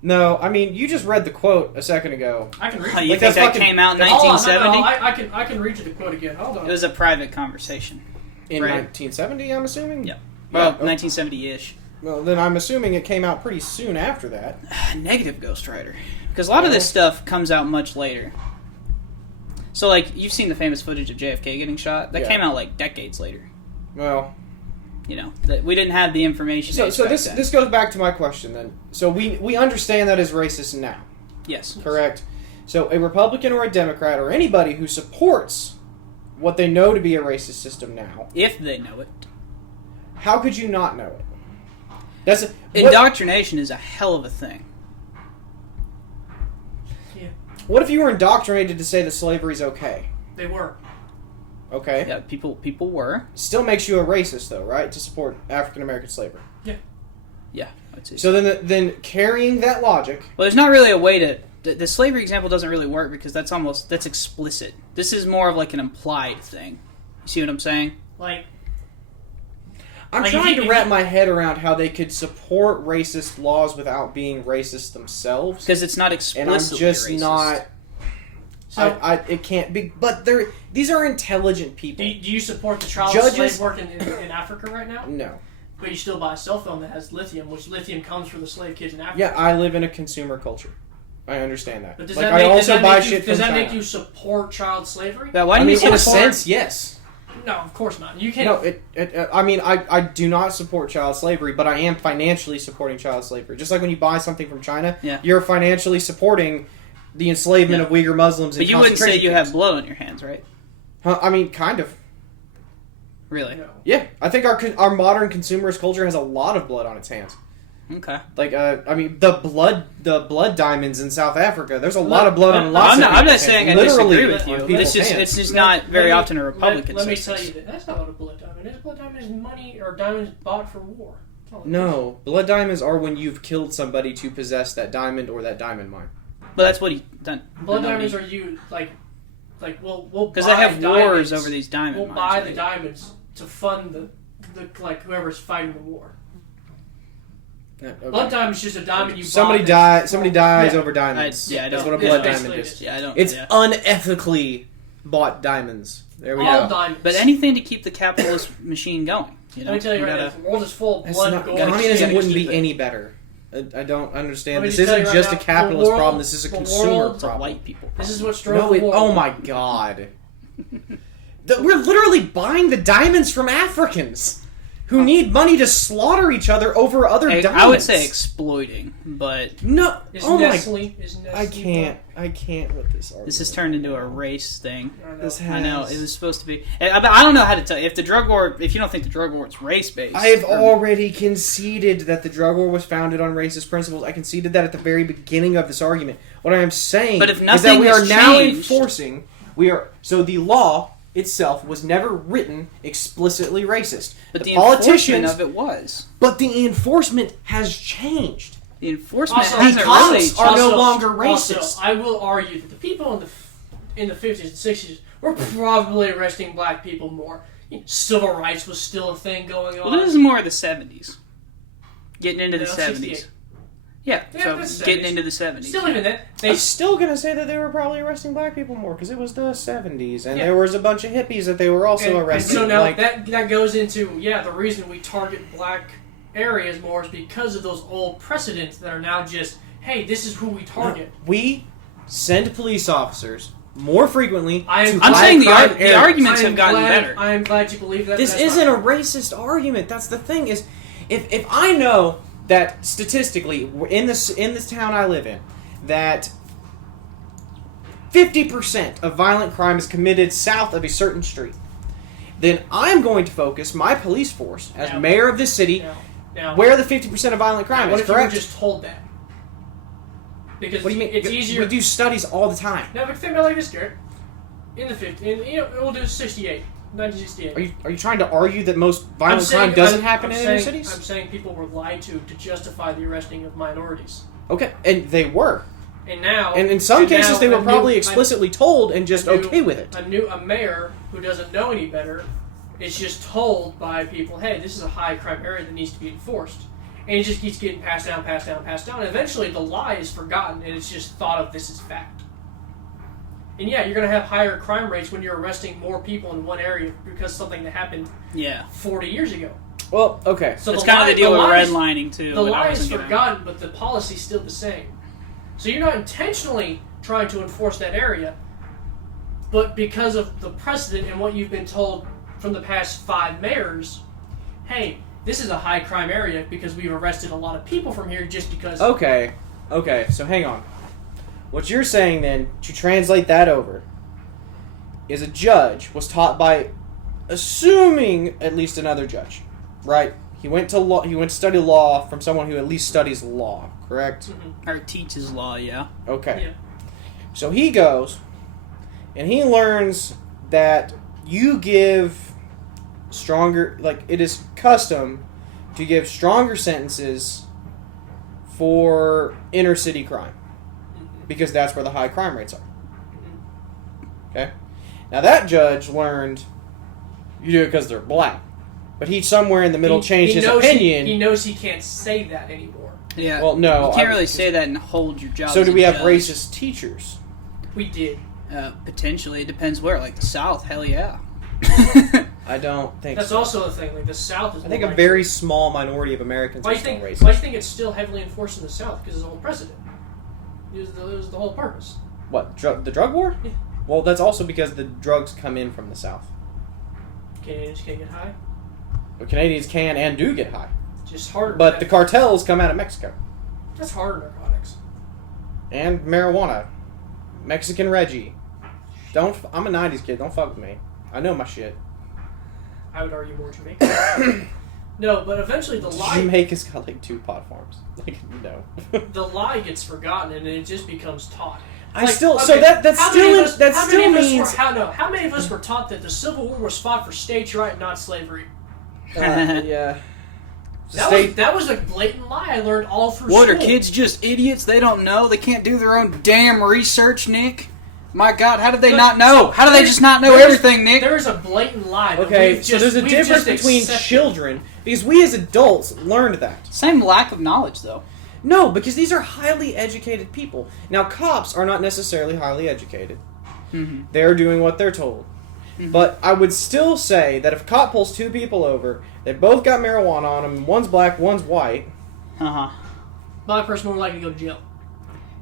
No, I mean, you just read the quote a second ago. I can read You it. Like, think that's that fucking- came out in Hold on, 1970? no, I can read you the quote again. Hold on. It was a private conversation. In Right. 1970, I'm assuming? Yeah. Yeah, Well, okay. 1970-ish. Well, then I'm assuming it came out pretty soon after that. Negative Ghost Rider. Because a lot of this stuff comes out much later. So, like, you've seen the famous footage of JFK getting shot? That Yeah. came out, like, decades later. Well, That we didn't have the information. so back this then. this goes back to my question then. So we understand that is racist now, Yes. correct? So a Republican or a Democrat or anybody who supports what they know to be a racist system now, If they know it. how could you not know it? That's what, Indoctrination is a hell of a thing. Yeah, what if you were indoctrinated to say that slavery's okay? they were. Okay. Yeah, people were. Still makes you a racist though, right? To support African American slavery. Yeah, I'd say So then carrying that logic, Well, there's not really a way to... The slavery example doesn't really work because that's explicit. This is more of like an implied thing. You see what I'm saying? Like, I'm Like, trying if to you- wrap my head around how they could support racist laws without being racist themselves. Because it's not And explicitly I'm just racist. not... so it can't be... But these are intelligent people. do you support the child Judges- slave work in Africa right now? No. But you still buy a cell phone that has lithium, which lithium comes from the slave kids in Africa. Yeah, I live in a consumer culture. I understand that. But does Like, that I make, also buy shit does from that make China. you support child slavery? Yeah, why I do mean, you in a support... sense, yes. No, of course not. You can't. No, I mean, I do not support child slavery, but I am financially supporting child slavery. Just like when you buy something from China, Yeah. you're financially supporting the enslavement Yeah. of Uyghur Muslims in But you wouldn't say concentration you have camps. blood on your hands, right? Huh, I mean, kind of. Really? No. Yeah, I think our modern consumerist culture has a lot of blood on its hands. Okay. Like, I mean, the blood diamonds in South Africa. There's a lot of blood on I'm lots I'm of not people's saying hands. I Literally disagree with on you. people's It's hands. just not very often a Let Republican me says tell this. you that that's not what a blood diamond is. A blood diamond is money or diamonds bought for war. That's all it is. No, blood diamonds are when you've killed somebody to possess that diamond or that diamond mine. But that's what he done. Blood diamonds are used like we'll Because buy they have diamonds. wars over these diamond We'll mines. buy right? the diamonds to fund the like whoever's fighting the war. Okay. Blood diamond is just a diamond you Somebody bought. Somebody dies over diamonds. I That's don't- what a yeah, blood basically diamond it is. Yeah, I don't. It's yeah. unethically bought diamonds. There we All go. diamonds. But anything to keep the capitalist machine going. You know, Let me tell you right now, gotta- if the world is full of That's blood, not, gore, communism gotta wouldn't keep be it. any better. I don't understand. Let me This just tell you isn't right just now, a capitalist the world- problem. This is a the consumer world- It's a problem. white people. this is what No, drove the war. oh my god. We're literally buying the diamonds from Africans who need money to slaughter each other over other diamonds. I would say exploiting, but No. Is Oh my. Nestle, is Nestle I can't with this argument. this has turned into a race thing. This I know has- it was supposed to be. I don't know how to tell you if the drug war. If you don't think the drug war is race based, I have already conceded that the drug war was founded on racist principles. I conceded that at the very beginning of this argument. What I am saying But if is that nothing we are has now changed- enforcing. So the law itself was never written explicitly racist. But the politicians enforcement of it was. But the enforcement has changed. The enforcement Also, hasn't cops really. are no Also- longer also, racist. I will argue that the people in the 50s and 60s were probably arresting black people more. Civil rights was still a thing going on. Well, this is more of the 70s. Getting into the No, 70s. 68. Yeah, Yeah, so that's getting 70s. into the 70s. Still even that. I'm still gonna say that they were probably arresting black people more because it was the 70s and Yeah. there was a bunch of hippies that they were also arresting. And so now like, that goes into the reason we target black areas more is because of those old precedents that are now just, hey, this is who we target. we send police officers more frequently to I'm black saying the crime areas. arguments have gotten better. I am glad you believe that. This but that's isn't not a racist argument. That's the thing is, if I know that statistically in this town I live in, that 50% of violent crime is committed south of a certain street, then I'm going to focus my police force as Now- mayor of this city Now, where the 50% of violent crime what is. if you were Correct? just told that? Because What do you mean? it's easier. We do studies all the time. Now, but think about it like this, Garrett. In the 50s, we'll do 1968. Are you trying to argue that most violent saying- crime doesn't I'm- happen I'm in saying, inner cities? I'm saying people were lied to justify the arresting of minorities. Okay, and they were. And now, And in some cases, now they were a probably new- explicitly told and just a new- okay with it. A mayor who doesn't know any better is just told by people, hey, this is a high crime area that needs to be enforced. And it just keeps getting passed down. And eventually the lie is forgotten and it's just thought of this as fact. And yeah, you're going to have higher crime rates when you're arresting more people in one area because something that happened Yeah. 40 years ago. Well, okay. So That's the kind of lie- the deal with lie is- redlining, too. The but I lie is wasn't gonna- forgotten, but the policy's still the same. So you're not intentionally trying to enforce that area, but because of the precedent and what you've been told from the past 5 mayors, hey, this is a high crime area because we've arrested a lot of people from here just because... Okay, so hang on. What you're saying then, to translate that over, is a judge was taught by, assuming at least another judge, right? He went to law. He went to study law from someone who at least studies law, correct? Or teaches law, yeah. Okay. Yeah. So he goes, and he learns that you give stronger, like it is custom to give stronger sentences for inner city crime because that's where the high crime rates are. Okay? Now that judge learned you do it because they're black. But he somewhere in the middle changed his opinion. He knows he can't say that anymore. Yeah. Well, no. You can't really say that and hold your job. So as do a we have judge. racist teachers? We did. Potentially. It depends where. Like the South, hell yeah. I don't think That's so. also the thing. Like the South is. I think more a like- very small minority of Americans Why are do you still think? racist. Why do you think it's still heavily enforced in the South? Because it's the whole precedent. It was the whole purpose. What? The drug war? Yeah. Well, that's also because the drugs come in from the South. Canadians can't get high. But Canadians can and do get high. Just harder. But the cartels come out of Mexico. That's harder narcotics. And marijuana. Mexican Reggie. I'm a 90s kid. Don't fuck with me. I know my shit. I would argue more Jamaica. No, but eventually the lie Jamaica's got like 2 pot farms. Like, no. the lie gets forgotten and it just becomes taught. So that how still many of us- that how still many of us means how many of us were taught that the Civil War was fought for states' right, not slavery? yeah. That was a blatant lie I learned all through What, school. are kids just idiots? They don't know? They can't do their own damn research, Nick? My God, how did they not know? How do they just not know everything, Nick? There is a blatant lie. Okay, so there's a difference between children, because we as adults learned that. Same lack of knowledge, though. No, because these are highly educated people. Now, cops are not necessarily highly educated. Mm-hmm. They're doing what they're told. Mm-hmm. But I would still say that if a cop pulls two people over, they both got marijuana on them, one's black, one's white. Uh-huh. Black person more likely to go to jail.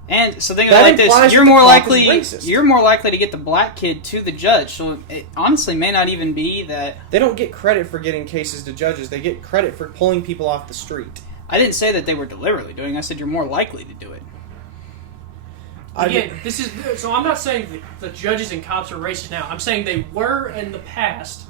And so think of it like this: you're more likely to get the black kid to the judge. So it honestly may not even be that they don't get credit for getting cases to judges. They get credit for pulling people off the street. I didn't say that they were deliberately doing it. I said you're more likely to do it. Again, so I'm not saying the judges and cops are racist now. I'm saying they were in the past,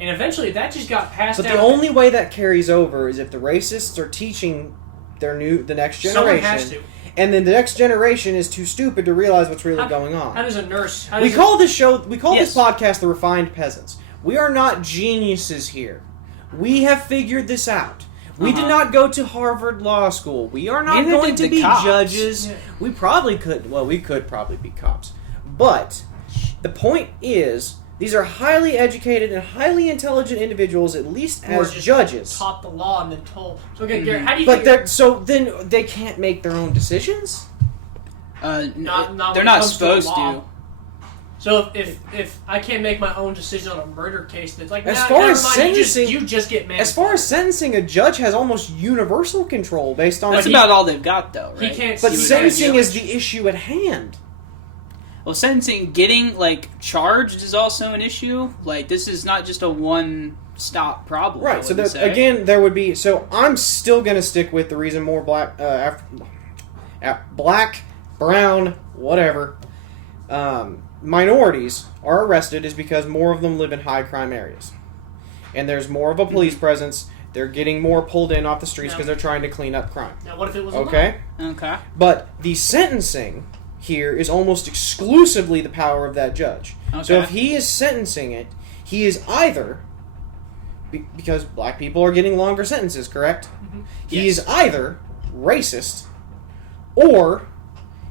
and eventually that just got passed down. But the only way that carries over is if the racists are teaching the next generation. Someone has to. And then the next generation is too stupid to realize what's really going on. How does a nurse... We call this podcast The Refined Peasants. We are not geniuses here. We have figured this out. We did not go to Harvard Law School. We are not going to be judges. Yeah. We probably could... Well, we could probably be cops. But the point is, these are highly educated and highly intelligent individuals, at least as judges. Taught the law and then told. So, okay, Garrett, how do you then they can't make their own decisions? Not they're not supposed to. So if I can't make my own decision on a murder case, that's like, as far as sentencing, you just get mad. As far as sentencing, a judge has almost universal control based on... That's about all they've got, though, right? He can't. But sentencing is the issue at hand. Well, sentencing, getting, charged is also an issue. this is not just a one-stop problem. Right, so again, there would be... So I'm still going to stick with the reason more black, brown, whatever, minorities are arrested is because more of them live in high-crime areas. And there's more of a police presence. They're getting more pulled in off the streets because they're trying to clean up crime. Now, what if it was Okay? But the sentencing... here is almost exclusively the power of that judge. Okay. So if he is sentencing it, he is either, because black people are getting longer sentences, correct? Mm-hmm. He is either racist, or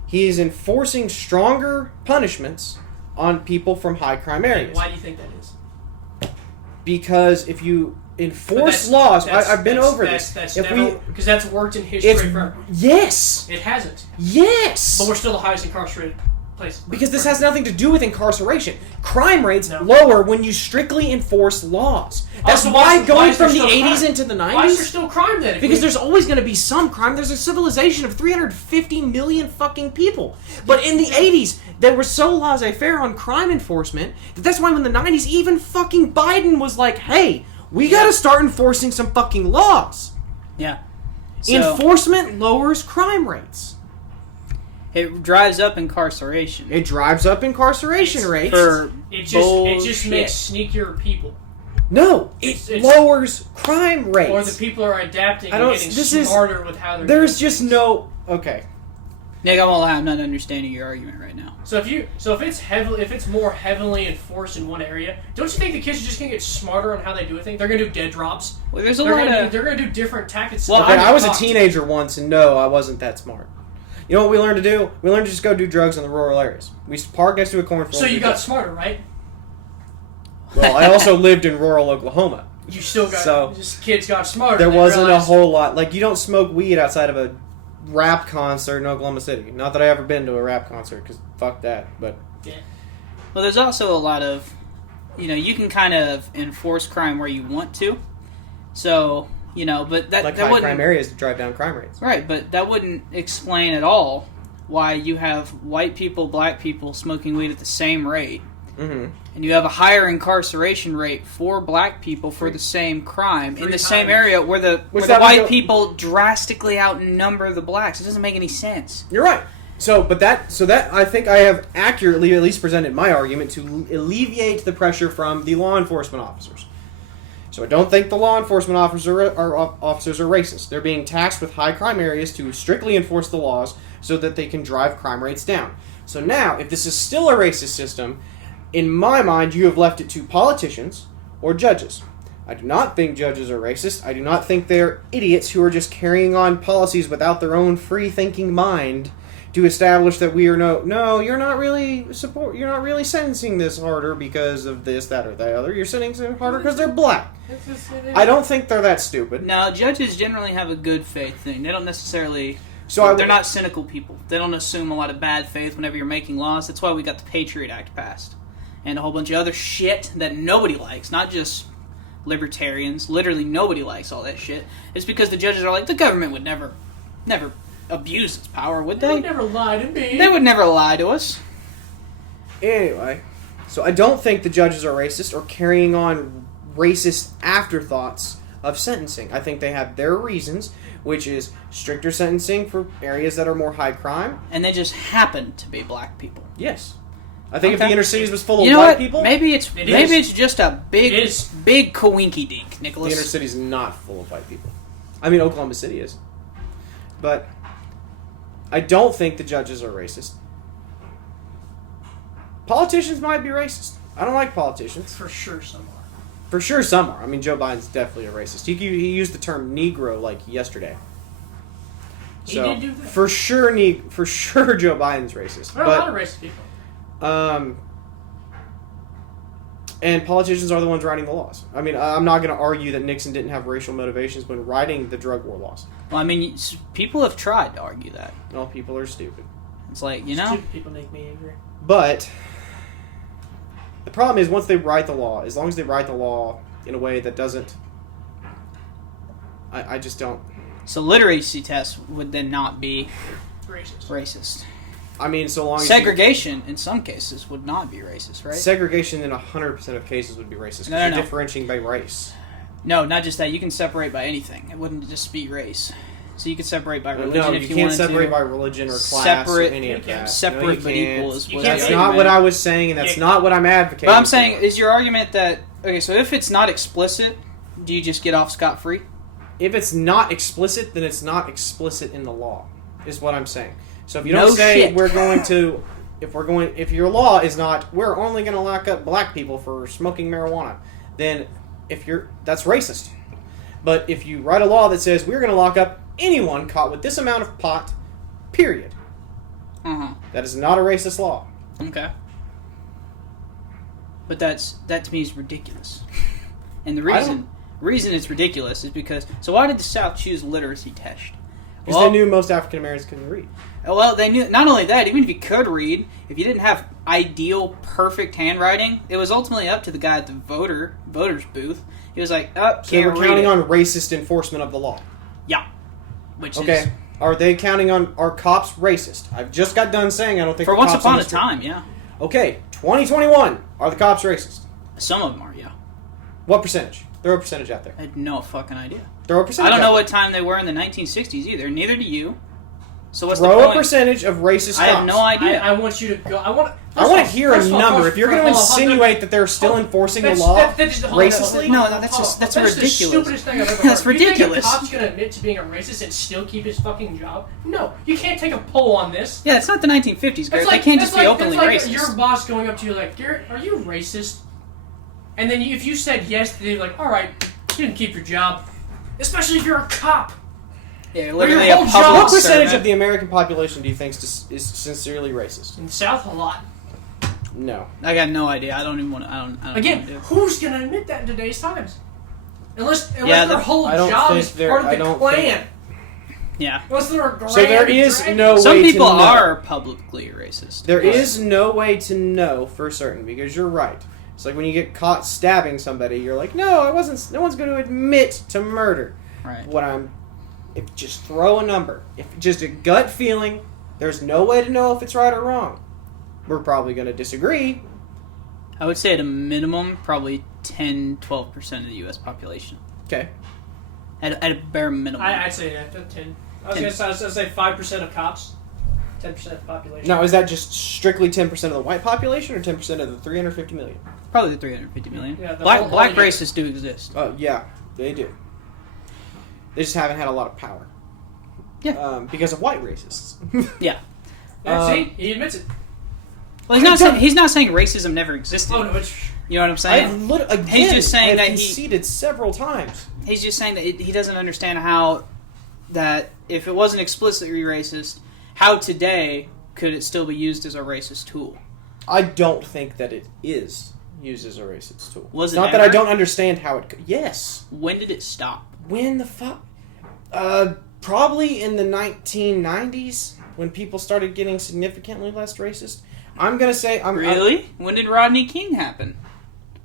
he is enforcing stronger punishments on people from high crime areas. Why do you think that is? Because if you enforce laws, I've been over this. Because that's worked in history forever. Yes! It hasn't. Yes! But we're still the highest incarcerated place. Because this has nothing to do with incarceration. Crime rates lower when you strictly enforce laws. That's why going from the 80s into the 90s... Why is there still crime then? Because there's always going to be some crime. There's a civilization of 350 million fucking people. But in the 80s, they were so laissez-faire on crime enforcement that's why in the 90s, even fucking Biden was like, hey... we gotta start enforcing some fucking laws. Yeah. Enforcement lowers crime rates. It drives up incarceration. It drives up incarceration rates. It just makes sneakier people. No, it lowers crime rates. Or the people are adapting and getting smarter with how they're there's just no... Okay. Nick, I'm not understanding your argument right now. So if it's more heavily enforced in one area, don't you think the kids are just gonna get smarter on how they do a thing? They're gonna do dead drops. Well, they're gonna do different tactics. Well, I was a teenager once, and no, I wasn't that smart. You know what we learned to do? We learned to just go do drugs in the rural areas. We used to park next to a cornfield. So you got smarter, right? Well, I also lived in rural Oklahoma. You still got just kids got smarter. There wasn't a whole lot. You don't smoke weed outside of a rap concert in Oklahoma City. Not that I ever been to a rap concert, because fuck that. But yeah. Well, there's also a lot of, you can kind of enforce crime where you want to. So, but that high wouldn't, crime areas to drive down crime rates. Right, but that wouldn't explain at all why you have white people, black people smoking weed at the same rate. Mm-hmm. And you have a higher incarceration rate for black people for the same crime in the same area where the white people drastically outnumber the blacks. It doesn't make any sense. You're right. So that I think I have accurately at least presented my argument to alleviate the pressure from the law enforcement officers. So I don't think the law enforcement officers are racist. They're being tasked with high crime areas to strictly enforce the laws so that they can drive crime rates down. So now, if this is still a racist system, in my mind, you have left it to politicians or judges. I do not think judges are racist. I do not think they're idiots who are just carrying on policies without their own free-thinking mind to establish that we are no, you're not really sentencing this harder because of this, that, or the other. You're sentencing them harder because they're black. I don't think they're that stupid. Now, judges generally have a good faith thing. They don't necessarily... they're not cynical people. They don't assume a lot of bad faith whenever you're making laws. That's why we got the Patriot Act passed. And a whole bunch of other shit that nobody likes, not just libertarians. Literally nobody likes all that shit. It's because the judges are like, the government would never abuse its power, would they? They would never lie to me. They would never lie to us. Anyway, so I don't think the judges are racist or carrying on racist afterthoughts of sentencing. I think they have their reasons, which is stricter sentencing for areas that are more high crime. And they just happen to be black people. Yes. I think if the inner cities was full of you know black what? people... Maybe it's just a big coinky-dink, The Nicholas. inner city's not full of white people. I mean, Oklahoma City is. But I don't think the judges are racist. Politicians might be racist. I don't like politicians. For sure some are. For sure some are. I mean, Joe Biden's definitely a racist. He used the term Negro like yesterday. He did do that. For sure Joe Biden's racist. There are a lot of racist people. And politicians are the ones writing the laws. I mean, I'm not going to argue that Nixon didn't have racial motivations when writing the drug war laws. Well, I mean, people have tried to argue that. All people are stupid. It's like, Stupid people make me angry. But the problem is, once they write the law, as long as they write the law in a way that doesn't... I just don't... So literacy tests would then not be Racist. I mean, so long as... Segregation, in some cases, would not be racist, right? Segregation in 100% of cases would be racist, because you're differentiating by race. No, not just that. You can separate by anything. It wouldn't just be race. So you could separate by religion if you wanted to. No, you can't separate by religion or class or any of that. Separate but equal is what That's not what I was saying, and that's not what I'm advocating. But I'm saying, is your argument that... Okay, so if it's not explicit, do you just get off scot-free? If it's not explicit, then it's not explicit in the law, is what I'm saying. So if you don't say we're going to... If your law is not, we're only going to lock up black people for smoking marijuana, then that's racist. But if you write a law that says we're going to lock up anyone caught with this amount of pot, period. That is not a racist law. Okay. But that to me is ridiculous. And the reason it's ridiculous is because... So why did the South choose literacy test? Because they knew most African Americans couldn't read. Well, they knew... Not only that, even if you could read, if you didn't have ideal, perfect handwriting, it was ultimately up to the guy at the voter's booth. He was like, oh, so we're counting on racist enforcement of the law. Yeah. Which okay. Is... Are they counting on... Are cops racist? I've just got done saying I don't think for once upon a time, yeah. Okay, 2021. Are the cops racist? Some of them are, yeah. What percentage? Throw a percentage out there. I had no fucking idea. Throw a percentage. I don't know what time they were in the 1960s either. Neither do you. So what's the point? Throw a percentage of racist cops. I have no idea. I want you to go. I want to hear a number. If you're going to insinuate that they're still enforcing the law racistly, no, that's ridiculous. The stupidest thing I've ever heard. That's ridiculous. You think a cop's going to admit to being a racist and still keep his fucking job? No, you can't take a poll on this. Yeah, it's not the 1950s, Garrett. They can't just be openly racist. Your boss going up to you like, Garrett, are you racist? And then if you said yes, they're like, all right, you didn't keep your job. Especially if you're a cop. Yeah, literally a public What percentage of the American population do you think is sincerely racist? In the South, a lot. No. I got no idea. I don't even want to... I don't Again, who's going to admit that in today's times? Unless their whole job is part of the Klan. Yeah. Unless they're a grand so there is no way to know. Some people are publicly racist. There is no way to know for certain, because you're right. It's like when you get caught stabbing somebody, you're like, no, I wasn't. No one's going to admit to murder. Right. If just throw a number. If just a gut feeling, there's no way to know if it's right or wrong. We're probably going to disagree. I would say at a minimum, probably 10-12% of the U.S. population. Okay. At a bare minimum. I'd say 10. I was going to say 5% of cops. 10% of the population. Now, is that just strictly 10% of the white population or 10% of the 350 million? Probably the 350 million. Yeah, black racists do exist. Yeah, they do. They just haven't had a lot of power. Yeah. Because of white racists. Yeah. See? He admits it. Well, he's not saying racism never existed. Oh, no, it's... You know what I'm saying? He's just saying that conceded several times. He's just saying that he doesn't understand how that if it wasn't explicitly racist, how today could it still be used as a racist tool? I don't think that it is used as a racist tool. Was it not ever? that I don't understand how it... Yes. When did it stop? When the fuck? Probably in the 1990s, when people started getting significantly less racist. I'm gonna say... Really? When did Rodney King happen?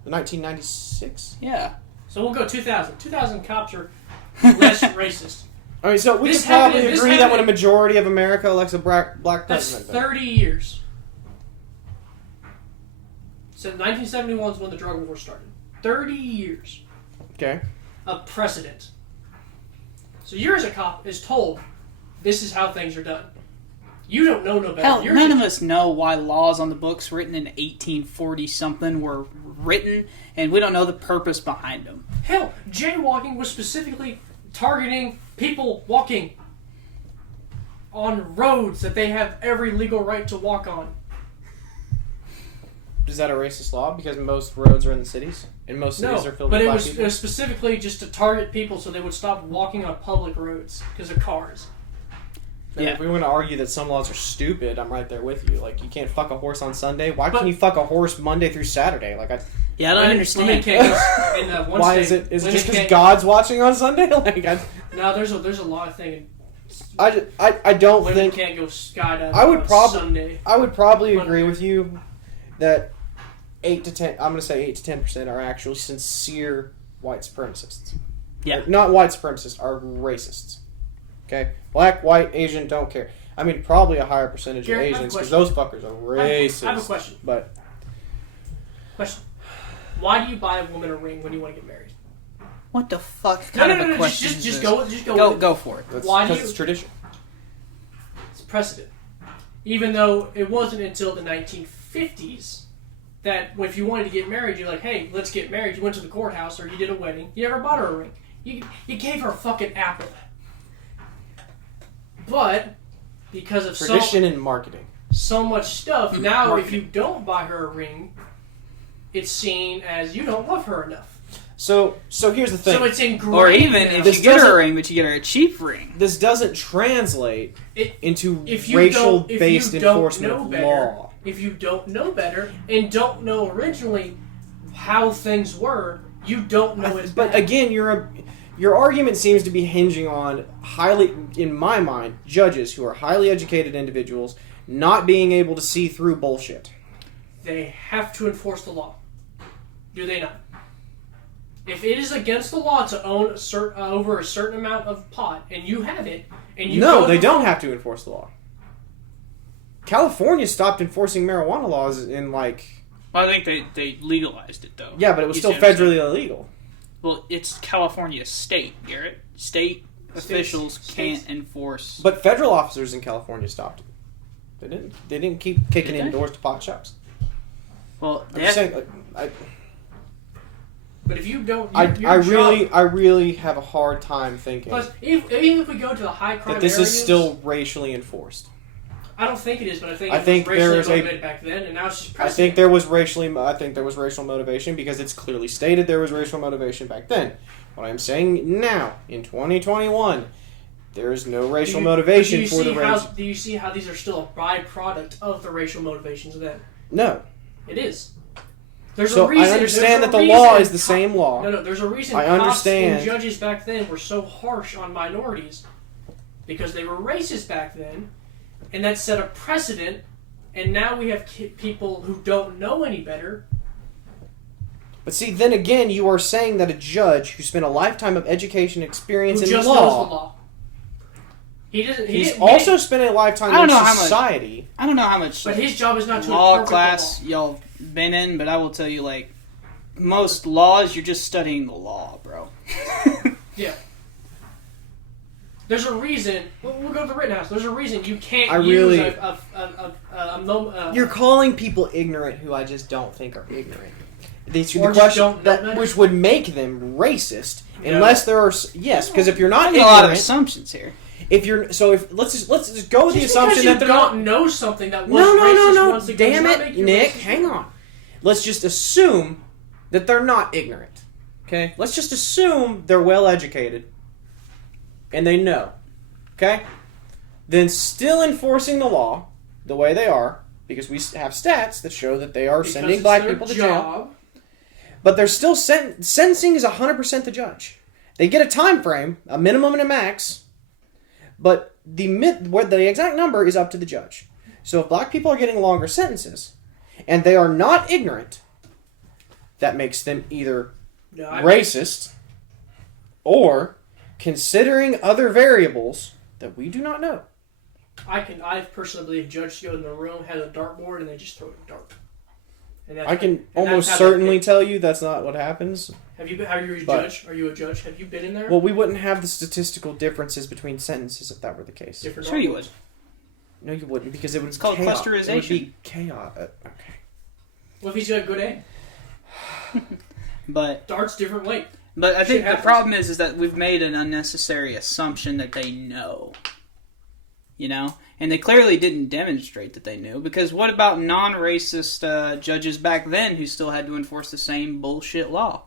1996? Yeah. So we'll go 2000. 2000 cops are less racist. All right, so we This could probably happened- this agree that when a happened- majority of America elects a black That's president. 30 years. So 1971 is when the drug war started. 30 years Okay. of precedent. So you as a cop is told this is how things are done. You don't know no better. Hell, You're none just- of us know why laws on the books written in 1840-something were written, and we don't know the purpose behind them. Hell, jaywalking was specifically targeting people walking on roads that they have every legal right to walk on. Is that a racist law? Because most roads are in the cities? And most cities are filled but with it black was, people? specifically just to target people so they would stop walking on public roads because of cars. And Yeah. if we want to argue that some laws are stupid, I'm right there with you. Like, you can't fuck a horse on Sunday. Why But- can you fuck a horse Monday through Saturday? Like, Yeah, I don't Women understand. can't go in one why state, is it? Is it women just because can't- God's watching on Sunday? No, there's a lot of things. I don't Women think can't go skydiving I would on probably- Sunday. I would probably agree with you that 8 to 10. I'm going to say 8 to 10% are actually sincere white supremacists. Yeah. Not white supremacists, are racists. Okay, black, white, Asian, don't care. I mean, probably a higher percentage Garrett, I of have a Asians because question. those fuckers are racist. I have a question. But Question. Why do you buy a woman a ring when you want to get married? What the fuck No, kind no, of no, a no. question Just is go. this? Just go. with it. Go for it. that's Why do because you- it's tradition. It's precedent. Even though it wasn't until the 1950s that if you wanted to get married, you're like, hey, let's get married. You went to the courthouse or you did a wedding. You never bought her a ring. You gave her a fucking apple. But because of Tradition and marketing. so much stuff, now if Marketing. you don't buy her a ring, it's seen as you don't love her enough. So here's the thing. So it's ingrained. Or even now. if This you get her doesn't- a ring, but you get her a cheap ring. this doesn't translate into if you racial-based don't enforcement know of better, law. If you don't know better and don't know originally how things were, you don't know it's But bad. again, your argument seems to be hinging on highly, in my mind, judges who are highly educated individuals not being able to see through bullshit. They have to enforce the law. Do they not? If it is against the law to own over a certain amount of pot, and you have it, and you No, go they to- don't have to enforce the law. California stopped enforcing marijuana laws in Well, I think they legalized it though. yeah, but it was You still see what I'm saying? federally illegal. Well, it's California state, Garrett. State officials can't enforce. But federal officers in California stopped it. They didn't keep kicking Did in they? doors to pot shops. Well, I'm just saying, But if you don't, I job, really have a hard time thinking Plus, even if we go to the high crime that this areas, is still racially enforced. I don't think it is, but I think I it think was racially there is a- motivated back then, and now it's just I precedent. think there was racial motivation because it's clearly stated there was racial motivation back then. What I'm saying now, in 2021, there is no racial motivation for the race. Do you see how these are still a byproduct of the racial motivations then? No. It is. There's So a reason. I understand there's that a the law reason is the same law. No, there's a reason I cops understand. and judges back then were so harsh on minorities because they were racist back then, and that set a precedent. And now we have people who don't know any better. But see, then again, you are saying that a judge who spent a lifetime of education experience Who in just law, knows the law. He doesn't. he's also spent a lifetime I don't in know how much- society. I don't know how much But his job is not to law interpret class the law. y'all been in, but I will tell you, like, most laws, you're just studying the law, bro. Yeah. There's a reason. We'll go to the Rittenhouse. There's a reason you can't I use really- You're calling people ignorant who I just don't think are ignorant. These Or the just question don't know better? which would make them racist No. unless there are yes, because if you're not Making a lot of ignorant, assumptions here. if you're so if let's just go with the Just assumption because you that they're not. don't know something that was No, racist once again damn does not it, make you Nick, racist. hang on. Let's just assume that they're not ignorant. Okay, let's just assume they're well educated and they know. Okay, then still enforcing the law the way they are, because we have stats that show that they are sending black people to jail. But they're still sentencing is 100% the judge. They get a time frame, a minimum and a max, but the exact number is up to the judge. So if black people are getting longer sentences, and they are not ignorant, that makes them either racist or considering other variables that we do not know. I personally believe judges go in the room, has a dartboard, and they just throw a dart. I can almost certainly tell you that's not what happens. Are you a judge? Are you a judge? Have you been in there? Well, we wouldn't have the statistical differences between sentences if that were the case. Sure you would. No, you wouldn't, because it would It's called clusterization. It would be chaos. Okay. What if he's got a good A? But dart's different weight. But I think the problem is that we've made an unnecessary assumption that they know. You know? And they clearly didn't demonstrate that they knew, because what about non-racist judges back then who still had to enforce the same bullshit law?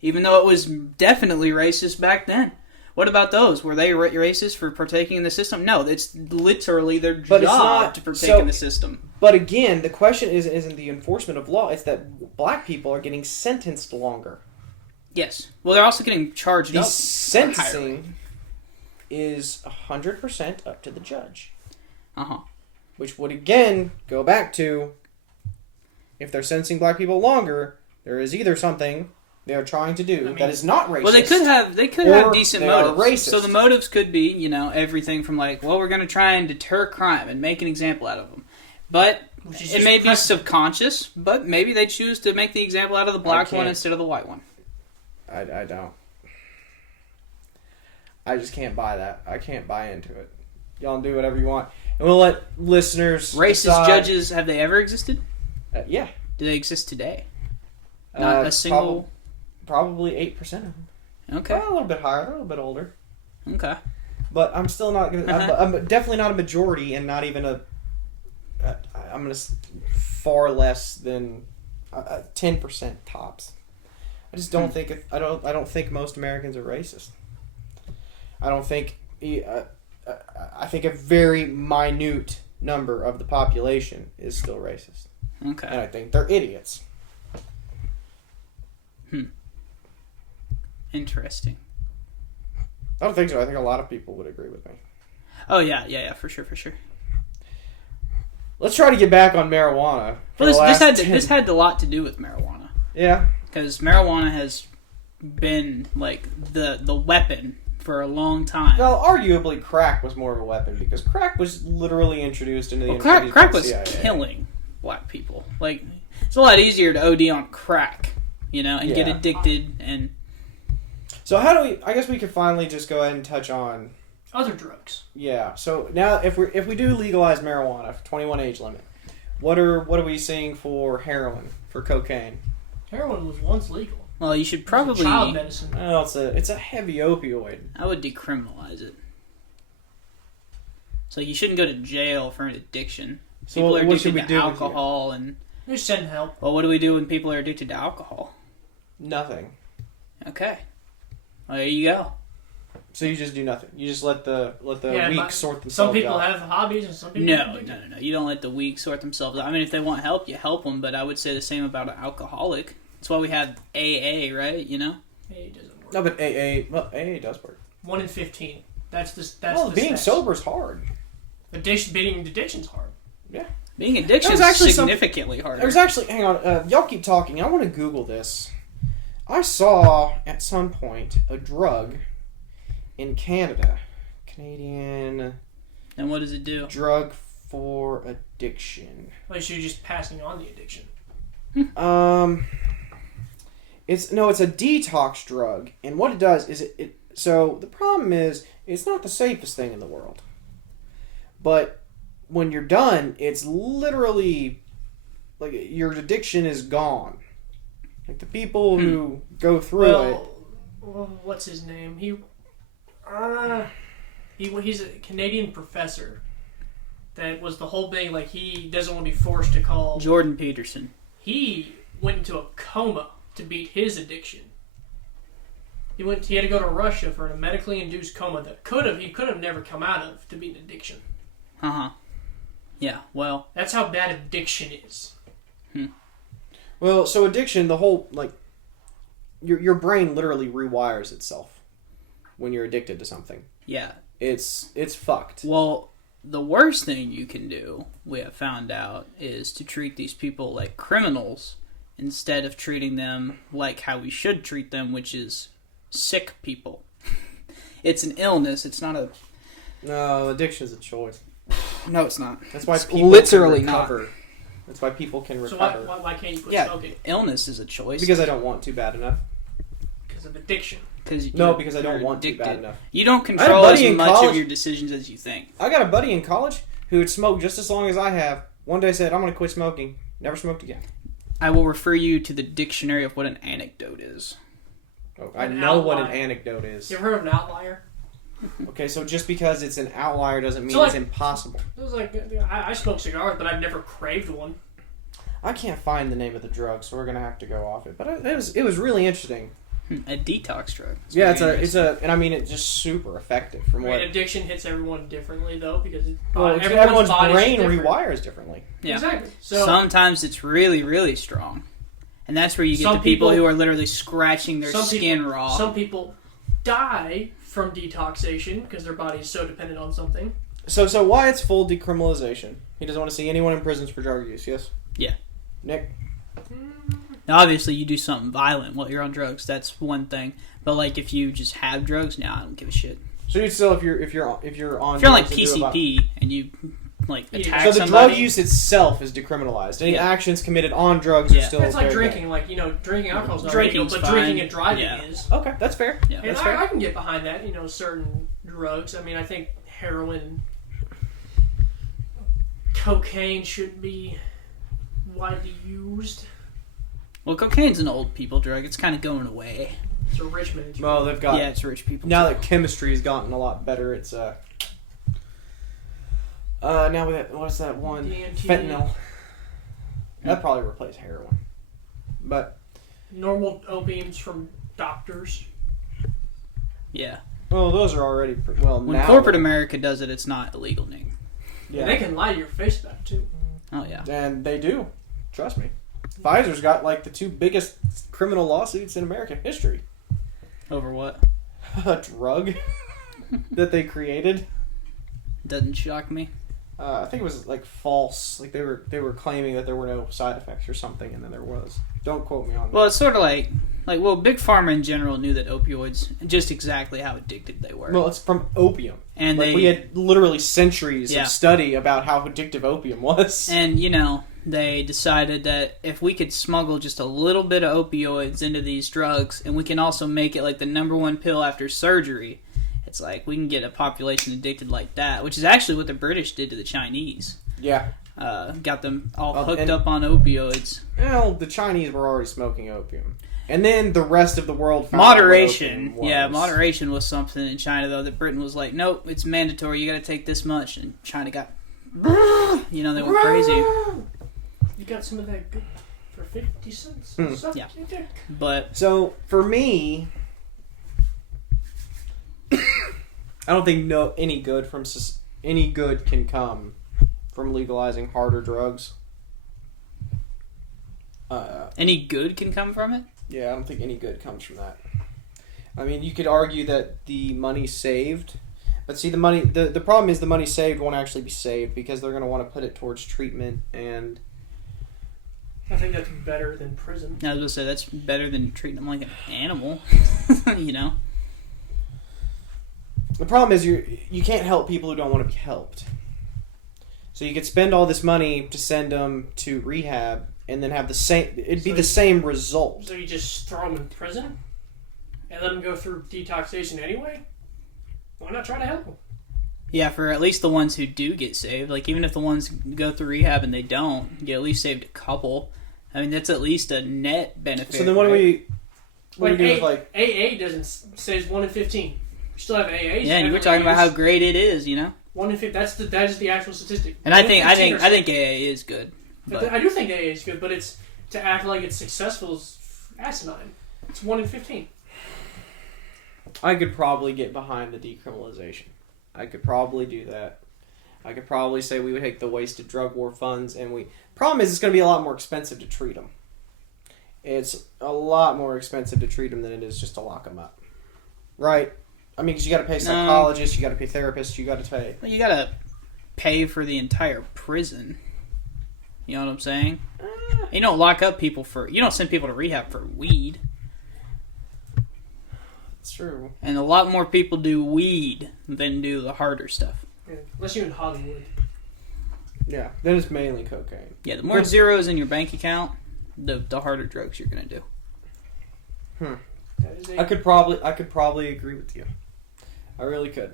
Even though it was definitely racist back then. What about those? Were they racist for partaking in the system? No, it's literally their job to partake in the system. But again, the question isn't the enforcement of law, it's that black people are getting sentenced longer. Yes. Well, they're also getting charged up. The sentencing is 100% up to the judge. Uh-huh. Which would again go back to, if they're sentencing black people longer, there is either something they are trying to do that is not racist. Well, they could have decent motives. Racist. So the motives could be, you know, everything from like, well, we're going to try and deter crime and make an example out of them. But it may be subconscious, but maybe they choose to make the example out of the black one instead of the white one. I don't. I just can't buy that. I can't buy into it. Y'all do whatever you want. And we'll let listeners Racist judges, have they ever existed? Yeah. Do they exist today? Not a single... Probably 8% of them. Okay. Well, a little bit higher, a little bit older. Okay. But I'm still not going to... I'm definitely not a majority, and not even a... I'm going to... Far less than 10% tops. I just don't think... I don't think most Americans are racist. I don't think... I think a very minute number of the population is still racist. Okay. And I think they're idiots. Interesting. I don't think so. I think a lot of people would agree with me. Oh, yeah, for sure. Let's try to get back on marijuana. Well, this had a lot to do with marijuana. Yeah. Because marijuana has been, like, the weapon for a long time. Well, arguably, crack was more of a weapon, because crack was literally introduced into the United States. Crack was killing black people. Like, it's a lot easier to OD on crack, you know, and get addicted and... So how do we... I guess we could finally just go ahead and touch on... other drugs. Yeah. So now, if we do legalize marijuana, 21 age limit, what are we seeing for heroin, for cocaine? Heroin was once legal. Well, you should probably... child medicine. Well, it's a heavy opioid. I would decriminalize it. So you shouldn't go to jail for an addiction. So people are what should addicted we to do alcohol and... We send help. Well, what do we do when people are addicted to alcohol? Nothing. Okay. Well, there you go. So you just do nothing. You just let the weak sort themselves out. Some people have hobbies and some people No. You don't let the weak sort themselves out. I mean, if they want help, you help them, but I would say the same about an alcoholic. That's why we have AA, right? You know? AA doesn't work. No, but AA does work. 1 in 15. That's being sober is hard. Beating addiction's hard. Yeah. Being addiction is significantly harder. There's actually... Hang on. Y'all keep talking. I want to Google this. I saw, at some point, a drug in Canada. Canadian... And what does it do? Drug for addiction. Well, so you're just passing on the addiction. It's a detox drug, and what it does is so the problem is it's not the safest thing in the world. But when you're done, it's literally like your addiction is gone. Like the people who go through it. Well, what's his name? He's a Canadian professor. That was the whole thing. Like, he doesn't want to be forced to call Jordan Peterson. He went into a coma to beat his addiction. He had to go to Russia for a medically induced coma that he could have never come out of to beat an addiction. Yeah, well. That's how bad addiction is. Well, so addiction, the whole, like, your brain literally rewires itself when you're addicted to something. Yeah. It's fucked. Well, the worst thing you can do, we have found out, is to treat these people like criminals instead of treating them like how we should treat them, which is sick people. It's an illness. It's not a... No, addiction is a choice. No, it's not. That's why It's people literally can recover. That's why people can So recover. why can't you quit smoking? Illness is a choice. Because I don't want to bad enough. Because of addiction. Because I don't want to bad enough. You don't control as much college. of your decisions as you think. I got a buddy in college who had smoked just as long as I have. One day said, I'm going to quit smoking. Never smoked again. I will refer you to the dictionary of what an anecdote is. Oh, I know what an anecdote is. You ever heard of an outlier? Okay, so just because it's an outlier doesn't mean So, like, it's impossible. It was like, I smoke cigars, but I've never craved one. I can't find the name of the drug, so we're going to have to go off it. But it was really interesting. A detox drug. Yeah, and I mean, it's just super effective from what... addiction hits everyone differently, though, because everyone's brain different. rewires differently. Yeah. Exactly. So sometimes it's really, really strong. And that's where you get the people who are literally scratching their skin raw. Some people die from detoxation because their body is so dependent on something. So why it's full decriminalization? He doesn't want to see anyone in prisons for drug use, yes? Yeah. Nick? Now, obviously, you do something violent while you're on drugs. That's one thing. But like, if you just have drugs, I don't give a shit. So you'd still, if you're on, if you're on like PCP and you like attack so the somebody, drug use itself is decriminalized. Any actions committed on drugs are still. It's like okay. drinking. Like drinking alcohol is not illegal, but drinking and driving is. Okay, that's fair. Yeah, and that's fair. I can get behind that. Certain drugs. I mean, I think heroin, cocaine should be widely used. Well, cocaine's an old people drug. It's kind of going away. It's a rich man's drug. Well, they've got it's rich people. Now that chemistry has gotten a lot better, it's now we got what's that one? DMT. Fentanyl. That probably replace heroin, but normal opiums from doctors. Yeah. Well, those are already well. When now, corporate America does it, it's not illegal, Nick. Yeah, And they can lie to your face about it too. Oh yeah. And they do. Trust me. Pfizer's got like the 2 biggest criminal lawsuits in American history. Over what? A drug that they created. Doesn't shock me. I think it was like false. Like they were claiming that there were no side effects or something, and then there was. Don't quote me on that. Well, it's sort of like Big Pharma in general knew that opioids, just exactly how addicted they were. Well, it's from opium. And we had literally centuries Yeah. of study about how addictive opium was. And, they decided that if we could smuggle just a little bit of opioids into these drugs, and we can also make it like the number 1 pill after surgery, it's like we can get a population addicted like that, which is actually what the British did to the Chinese. Yeah. Got them all hooked up on opioids. Well, the Chinese were already smoking opium. And then the rest of the world found Moderation. out what opium was. Yeah, moderation was something in China, though, that Britain was like, nope, it's mandatory, you gotta take this much. And China got... they went crazy. You got some of that good for 50 cents. Yeah. But... So, for me... I don't think any good can come from legalizing harder drugs. Any good can come from it? Yeah, I don't think any good comes from that. I mean, you could argue that the money saved, but see, the problem is the money saved won't actually be saved because they're going to want to put it towards treatment and... I think that's better than prison. I was going to say, that's better than treating them like an animal, The problem is you can't help people who don't want to be helped. So you could spend all this money to send them to rehab and then have the same result. So you just throw them in prison and let them go through detoxification anyway? Why not try to help them? Yeah, for at least the ones who do get saved. Like, even if the ones go through rehab and they don't, you at least saved a couple. I mean, that's at least a net benefit. So then what do we do with, like... AA doesn't say 1 in 15. You still have AAs. Yeah, and we're talking about how great it is, 1 in 15. That is the actual statistic. And I think AA is good. But I do think AA is good, but it's to act like it's successful is asinine. It's 1 in 15. I could probably get behind the decriminalization. I could probably do that. I could probably say we would take the wasted drug war funds, and problem is it's going to be a lot more expensive to treat them. It's a lot more expensive to treat them than it is just to lock them up. Right? I mean, because you got to pay psychologists, you got to pay therapists, you got to pay... Well, you got to pay for the entire prison. You know what I'm saying? You don't lock up people for... You don't send people to rehab for weed. It's true. And a lot more people do weed than do the harder stuff. Yeah, unless you're in Hollywood. Yeah, then it's mainly cocaine. Yeah, the more zeros in your bank account, the harder drugs you're going to do. I could probably agree with you. I really could.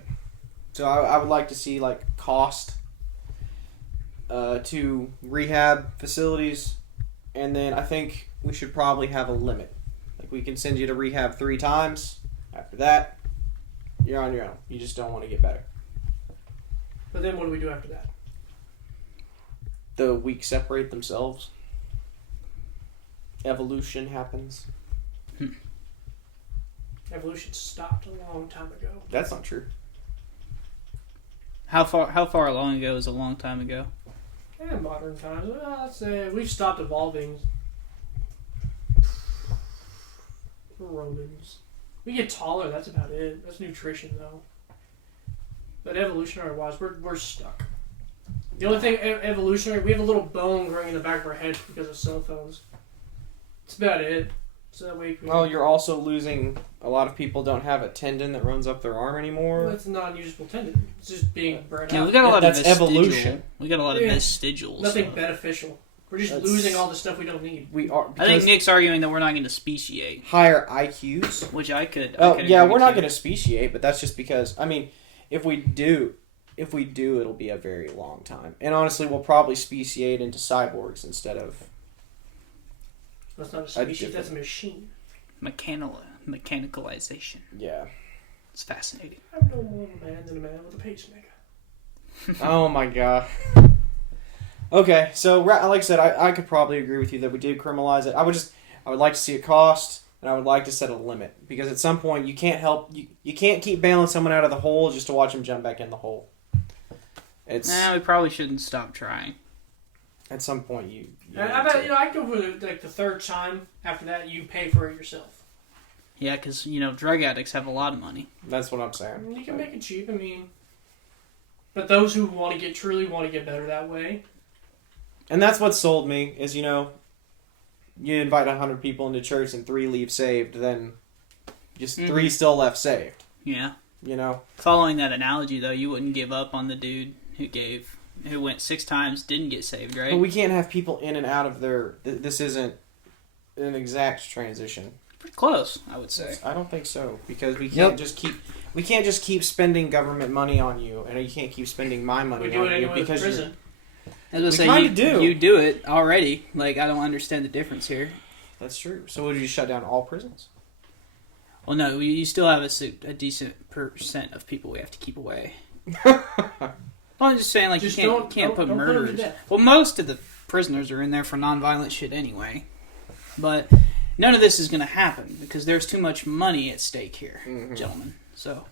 So I would like to see like cost to rehab facilities, and then I think we should probably have a limit. Like we can send you to rehab 3 times. After that, you're on your own. You just don't want to get better. But then what do we do after that? The weak separate themselves. Evolution happens. Evolution stopped a long time ago. That's not true. How far along ago is a long time ago? Yeah, modern times. Well, I'd say we've stopped evolving. Romans. We get taller, that's about it. That's nutrition, though. But evolutionary-wise, we're stuck. The only thing evolutionary, we have a little bone growing in the back of our head because of cell phones. That's about it. So that way Well, you're also losing... A lot of people don't have a tendon that runs up their arm anymore. That's a non-usable tendon. It's just being burned out. We got a lot of evolution. We got a lot of vestigial Nothing stuff. beneficial. We're just losing all the stuff we don't need. We are. I think Nick's arguing that we're not going to speciate. Higher IQs. Which I could. Oh, yeah, we're not going to speciate, but that's just because, I mean, if we do, it'll be a very long time. And honestly, we'll probably speciate into cyborgs instead of... That's not a species, that's a machine. Mechanicalization. Yeah. It's fascinating. I'm no more of a man than a man with a pacemaker. Oh my god. Okay, so like I said, I could probably agree with you that we did criminalize it. I would like to see it cost, and I would like to set a limit. Because at some point, you can't keep bailing someone out of the hole just to watch them jump back in the hole. We probably shouldn't stop trying. At some point, I bet, I go for the third time. After that, you pay for it yourself. Yeah, because, drug addicts have a lot of money. That's what I'm saying. You can make it cheap, but those who truly want to get better that way. And that's what sold me, is, you invite 100 people into church and 3 leave saved, then just 3 still left saved. Yeah. Following that analogy, though, you wouldn't give up on the dude who went 6 times, didn't get saved, right? But we can't have people in and out of their... This isn't an exact transition. Pretty close, I would say. I don't think so, because we can't just keep spending government money on you, and you can't keep spending my money on you. We do it anyway with prison. I was going to say, you do it already. Like, I don't understand the difference here. That's true. So would you shut down all prisons? Well, no, you still have a decent percent of people we have to keep away. Well, I'm just saying, like, you can't put murderers. Well, most of the prisoners are in there for nonviolent shit anyway. But none of this is going to happen because there's too much money at stake here, gentlemen. So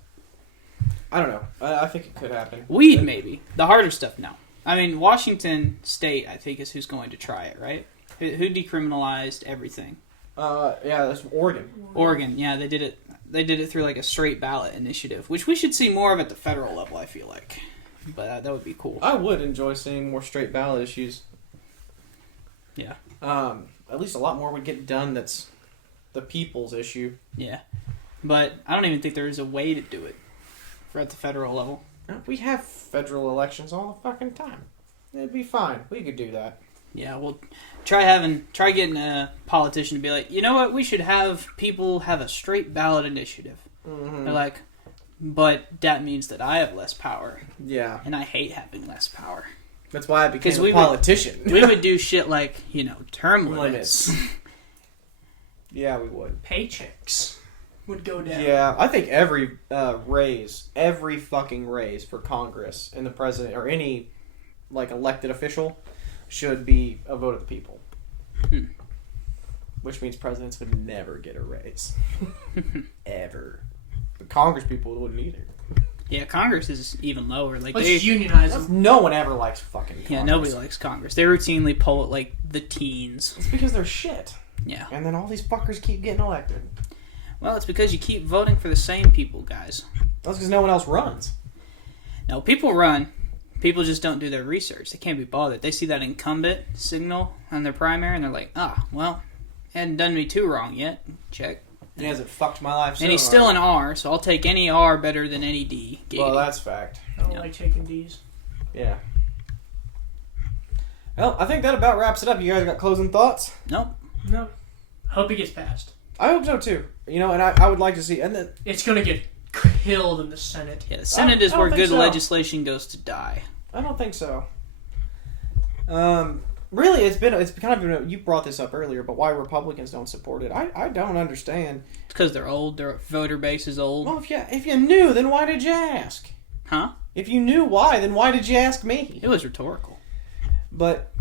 I don't know. I think it could happen. Weed, maybe. The harder stuff, no. I mean, Washington State, I think, is who's going to try it, right? Who decriminalized everything? Yeah, that's Oregon. Oregon, yeah, they did it. They did it through like a straight ballot initiative, which we should see more of at the federal level. I feel like, but that would be cool. I would enjoy seeing more straight ballot issues. Yeah. At least a lot more would get done. That's the people's issue. Yeah, but I don't even think there is a way to do it at the federal level. We have federal elections all the fucking time. It'd be fine. We could do that. Yeah, well, try getting a politician to be like, you know what, we should have people have a straight ballot initiative. Mm-hmm. They're like, but that means that I have less power. Yeah. And I hate having less power. That's why I became a politician. We would do shit like, term limits. Yeah, we would. Paychecks would go down. Yeah, I think every fucking raise for Congress and the president or any elected official should be a vote of the people. Which means presidents would never get a raise. Ever. But Congress people wouldn't either. Yeah, Congress is even lower. Like Let's unionize them. No one ever likes fucking Congress. Yeah, nobody likes Congress. They routinely poll at like the teens. It's because they're shit. Yeah. And then all these fuckers keep getting elected. Well, it's because you keep voting for the same people, guys. That's because no one else runs. No, people run. People just don't do their research. They can't be bothered. They see that incumbent signal on their primary, and they're like, well, hadn't done me too wrong yet. Check. He hasn't fucked my life so And he's still an R, so I'll take any R better than any D. Well, that's fact. I don't like taking D's. Yeah. Well, I think that about wraps it up. You guys got closing thoughts? Nope. No. Hope he gets passed. I hope so, too. You know, and I would like to see... And then, It's going to get killed in the Senate. Yeah, the Senate is I where don't good think so. legislation goes to die. I don't think so. Really, it's kind of been... You brought this up earlier, but why Republicans don't support it. I don't understand. It's because they're old. Their voter base is old. Well, if you knew, then why did you ask? Huh? If you knew why, then why did you ask me? It was rhetorical. But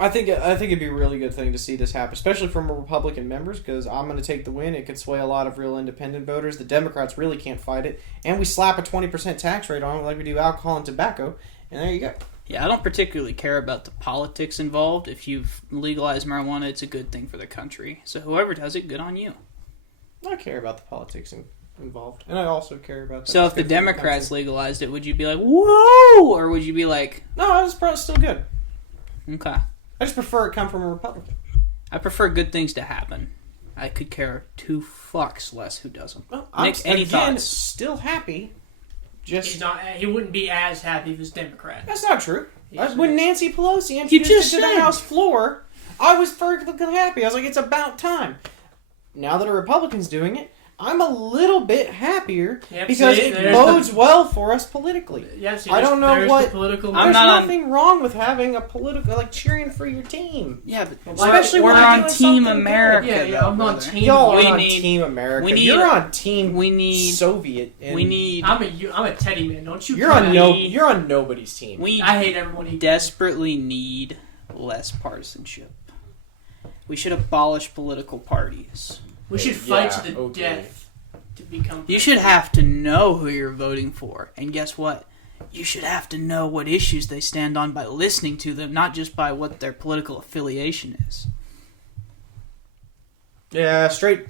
I think it'd be a really good thing to see this happen, especially from Republican members, because I'm going to take the win. It could sway a lot of real independent voters. The Democrats really can't fight it. And we slap a 20% tax rate on it like we do alcohol and tobacco, and there you go. Yeah, I don't particularly care about the politics involved. If you've legalized marijuana, it's a good thing for the country. So whoever does it, good on you. I care about the politics involved, and I also care about... So if the Democrats legalized it, would you be like, whoa? Or would you be like... No, it's probably still good. Okay. I just prefer it come from a Republican. I prefer good things to happen. I could care 2 fucks less who doesn't. Well, Nick, any thoughts? Still happy. He wouldn't be as happy if it's Democrat. That's not true. Yes, When it is. Nancy Pelosi You introduced just it to said. the House floor, I was perfectly happy. I was like, it's about time. Now that a Republican's doing it, I'm a little bit happier Yep, because see, it there's bodes well for us politically. Yes, I don't know what... Political I'm There's not nothing wrong with having a political, like cheering for your team. Yeah, but Especially we're when they're on doing Team something America. good. Yeah, though, I'm on brother. Team. Y'all We are on need- Team America. we need- You're on Team we need- Soviet. And We need... I'm a teddy man. Don't you? You're on we- You're on nobody's team. We I hate everyone. Equally. desperately need less partisanship. We should abolish political parties. We should fight to the death to become. You should have to know who you're voting for. And guess what? You should have to know what issues they stand on by listening to them, not just by what their political affiliation is. Yeah, straight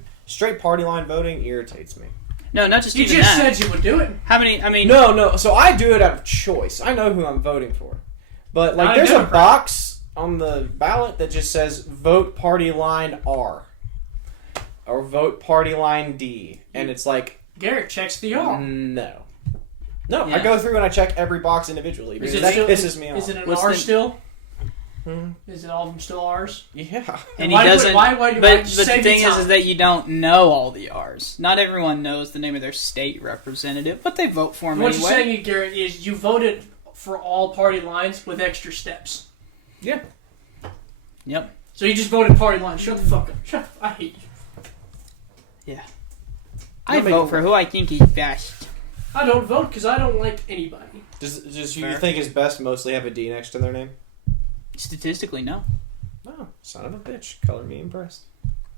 party line voting irritates me. No, not just You even just that. said you would do it. How many? I mean, No. So I do it out of choice. I know who I'm voting for, but like, Not a there's a Democrat. box on the ballot that just says "Vote Party Line R" or "Vote Party Line D," and it's like, Garrett checks the R. no. I Yeah. go through and I check every box individually because that pisses me off. Is it an What's R the- still? Hmm? Is it all of them still R's? Yeah. and Why he would- doesn't. why but you the save thing your is time? that you don't know all the R's. Not everyone knows the name of their state representative, but they vote for him What anyway. you're saying, Garrett, is you voted for all party lines with extra steps. Yeah. Yep. So you just voted party line. Shut the fuck up. Shut. I hate you. I Nobody- vote for who I think is best. I don't vote because I don't like anybody. Does you Fair. think it's best mostly have a D next to their name? Statistically, no. No, son of a bitch. Color me impressed.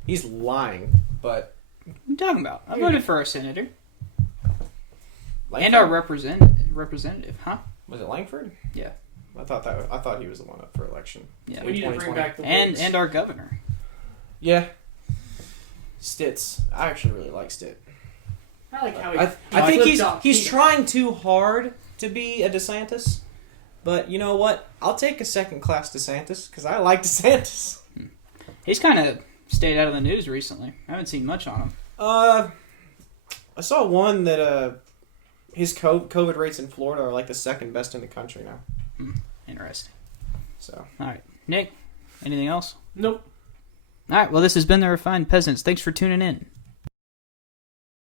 He's lying, but What are you talking about? I voted for our senator Langford? and our representative, huh? Was it Langford? Yeah. I thought he was the one up for election. Yeah. We need to bring 2020. back the And Whigs. our governor. Yeah. Stitz. I actually really like Stitt. I like how he. I think flipped he's off he's Peter. trying too hard to be a DeSantis, but you know what? I'll take a second class DeSantis because I like DeSantis. He's kind of stayed out of the news recently. I haven't seen much on him. I saw one that his COVID rates in Florida are like the second best in the country now. Interesting. So All right. Nick, anything else? Nope. All right. Well, this has been the Refined Peasants. Thanks for tuning in.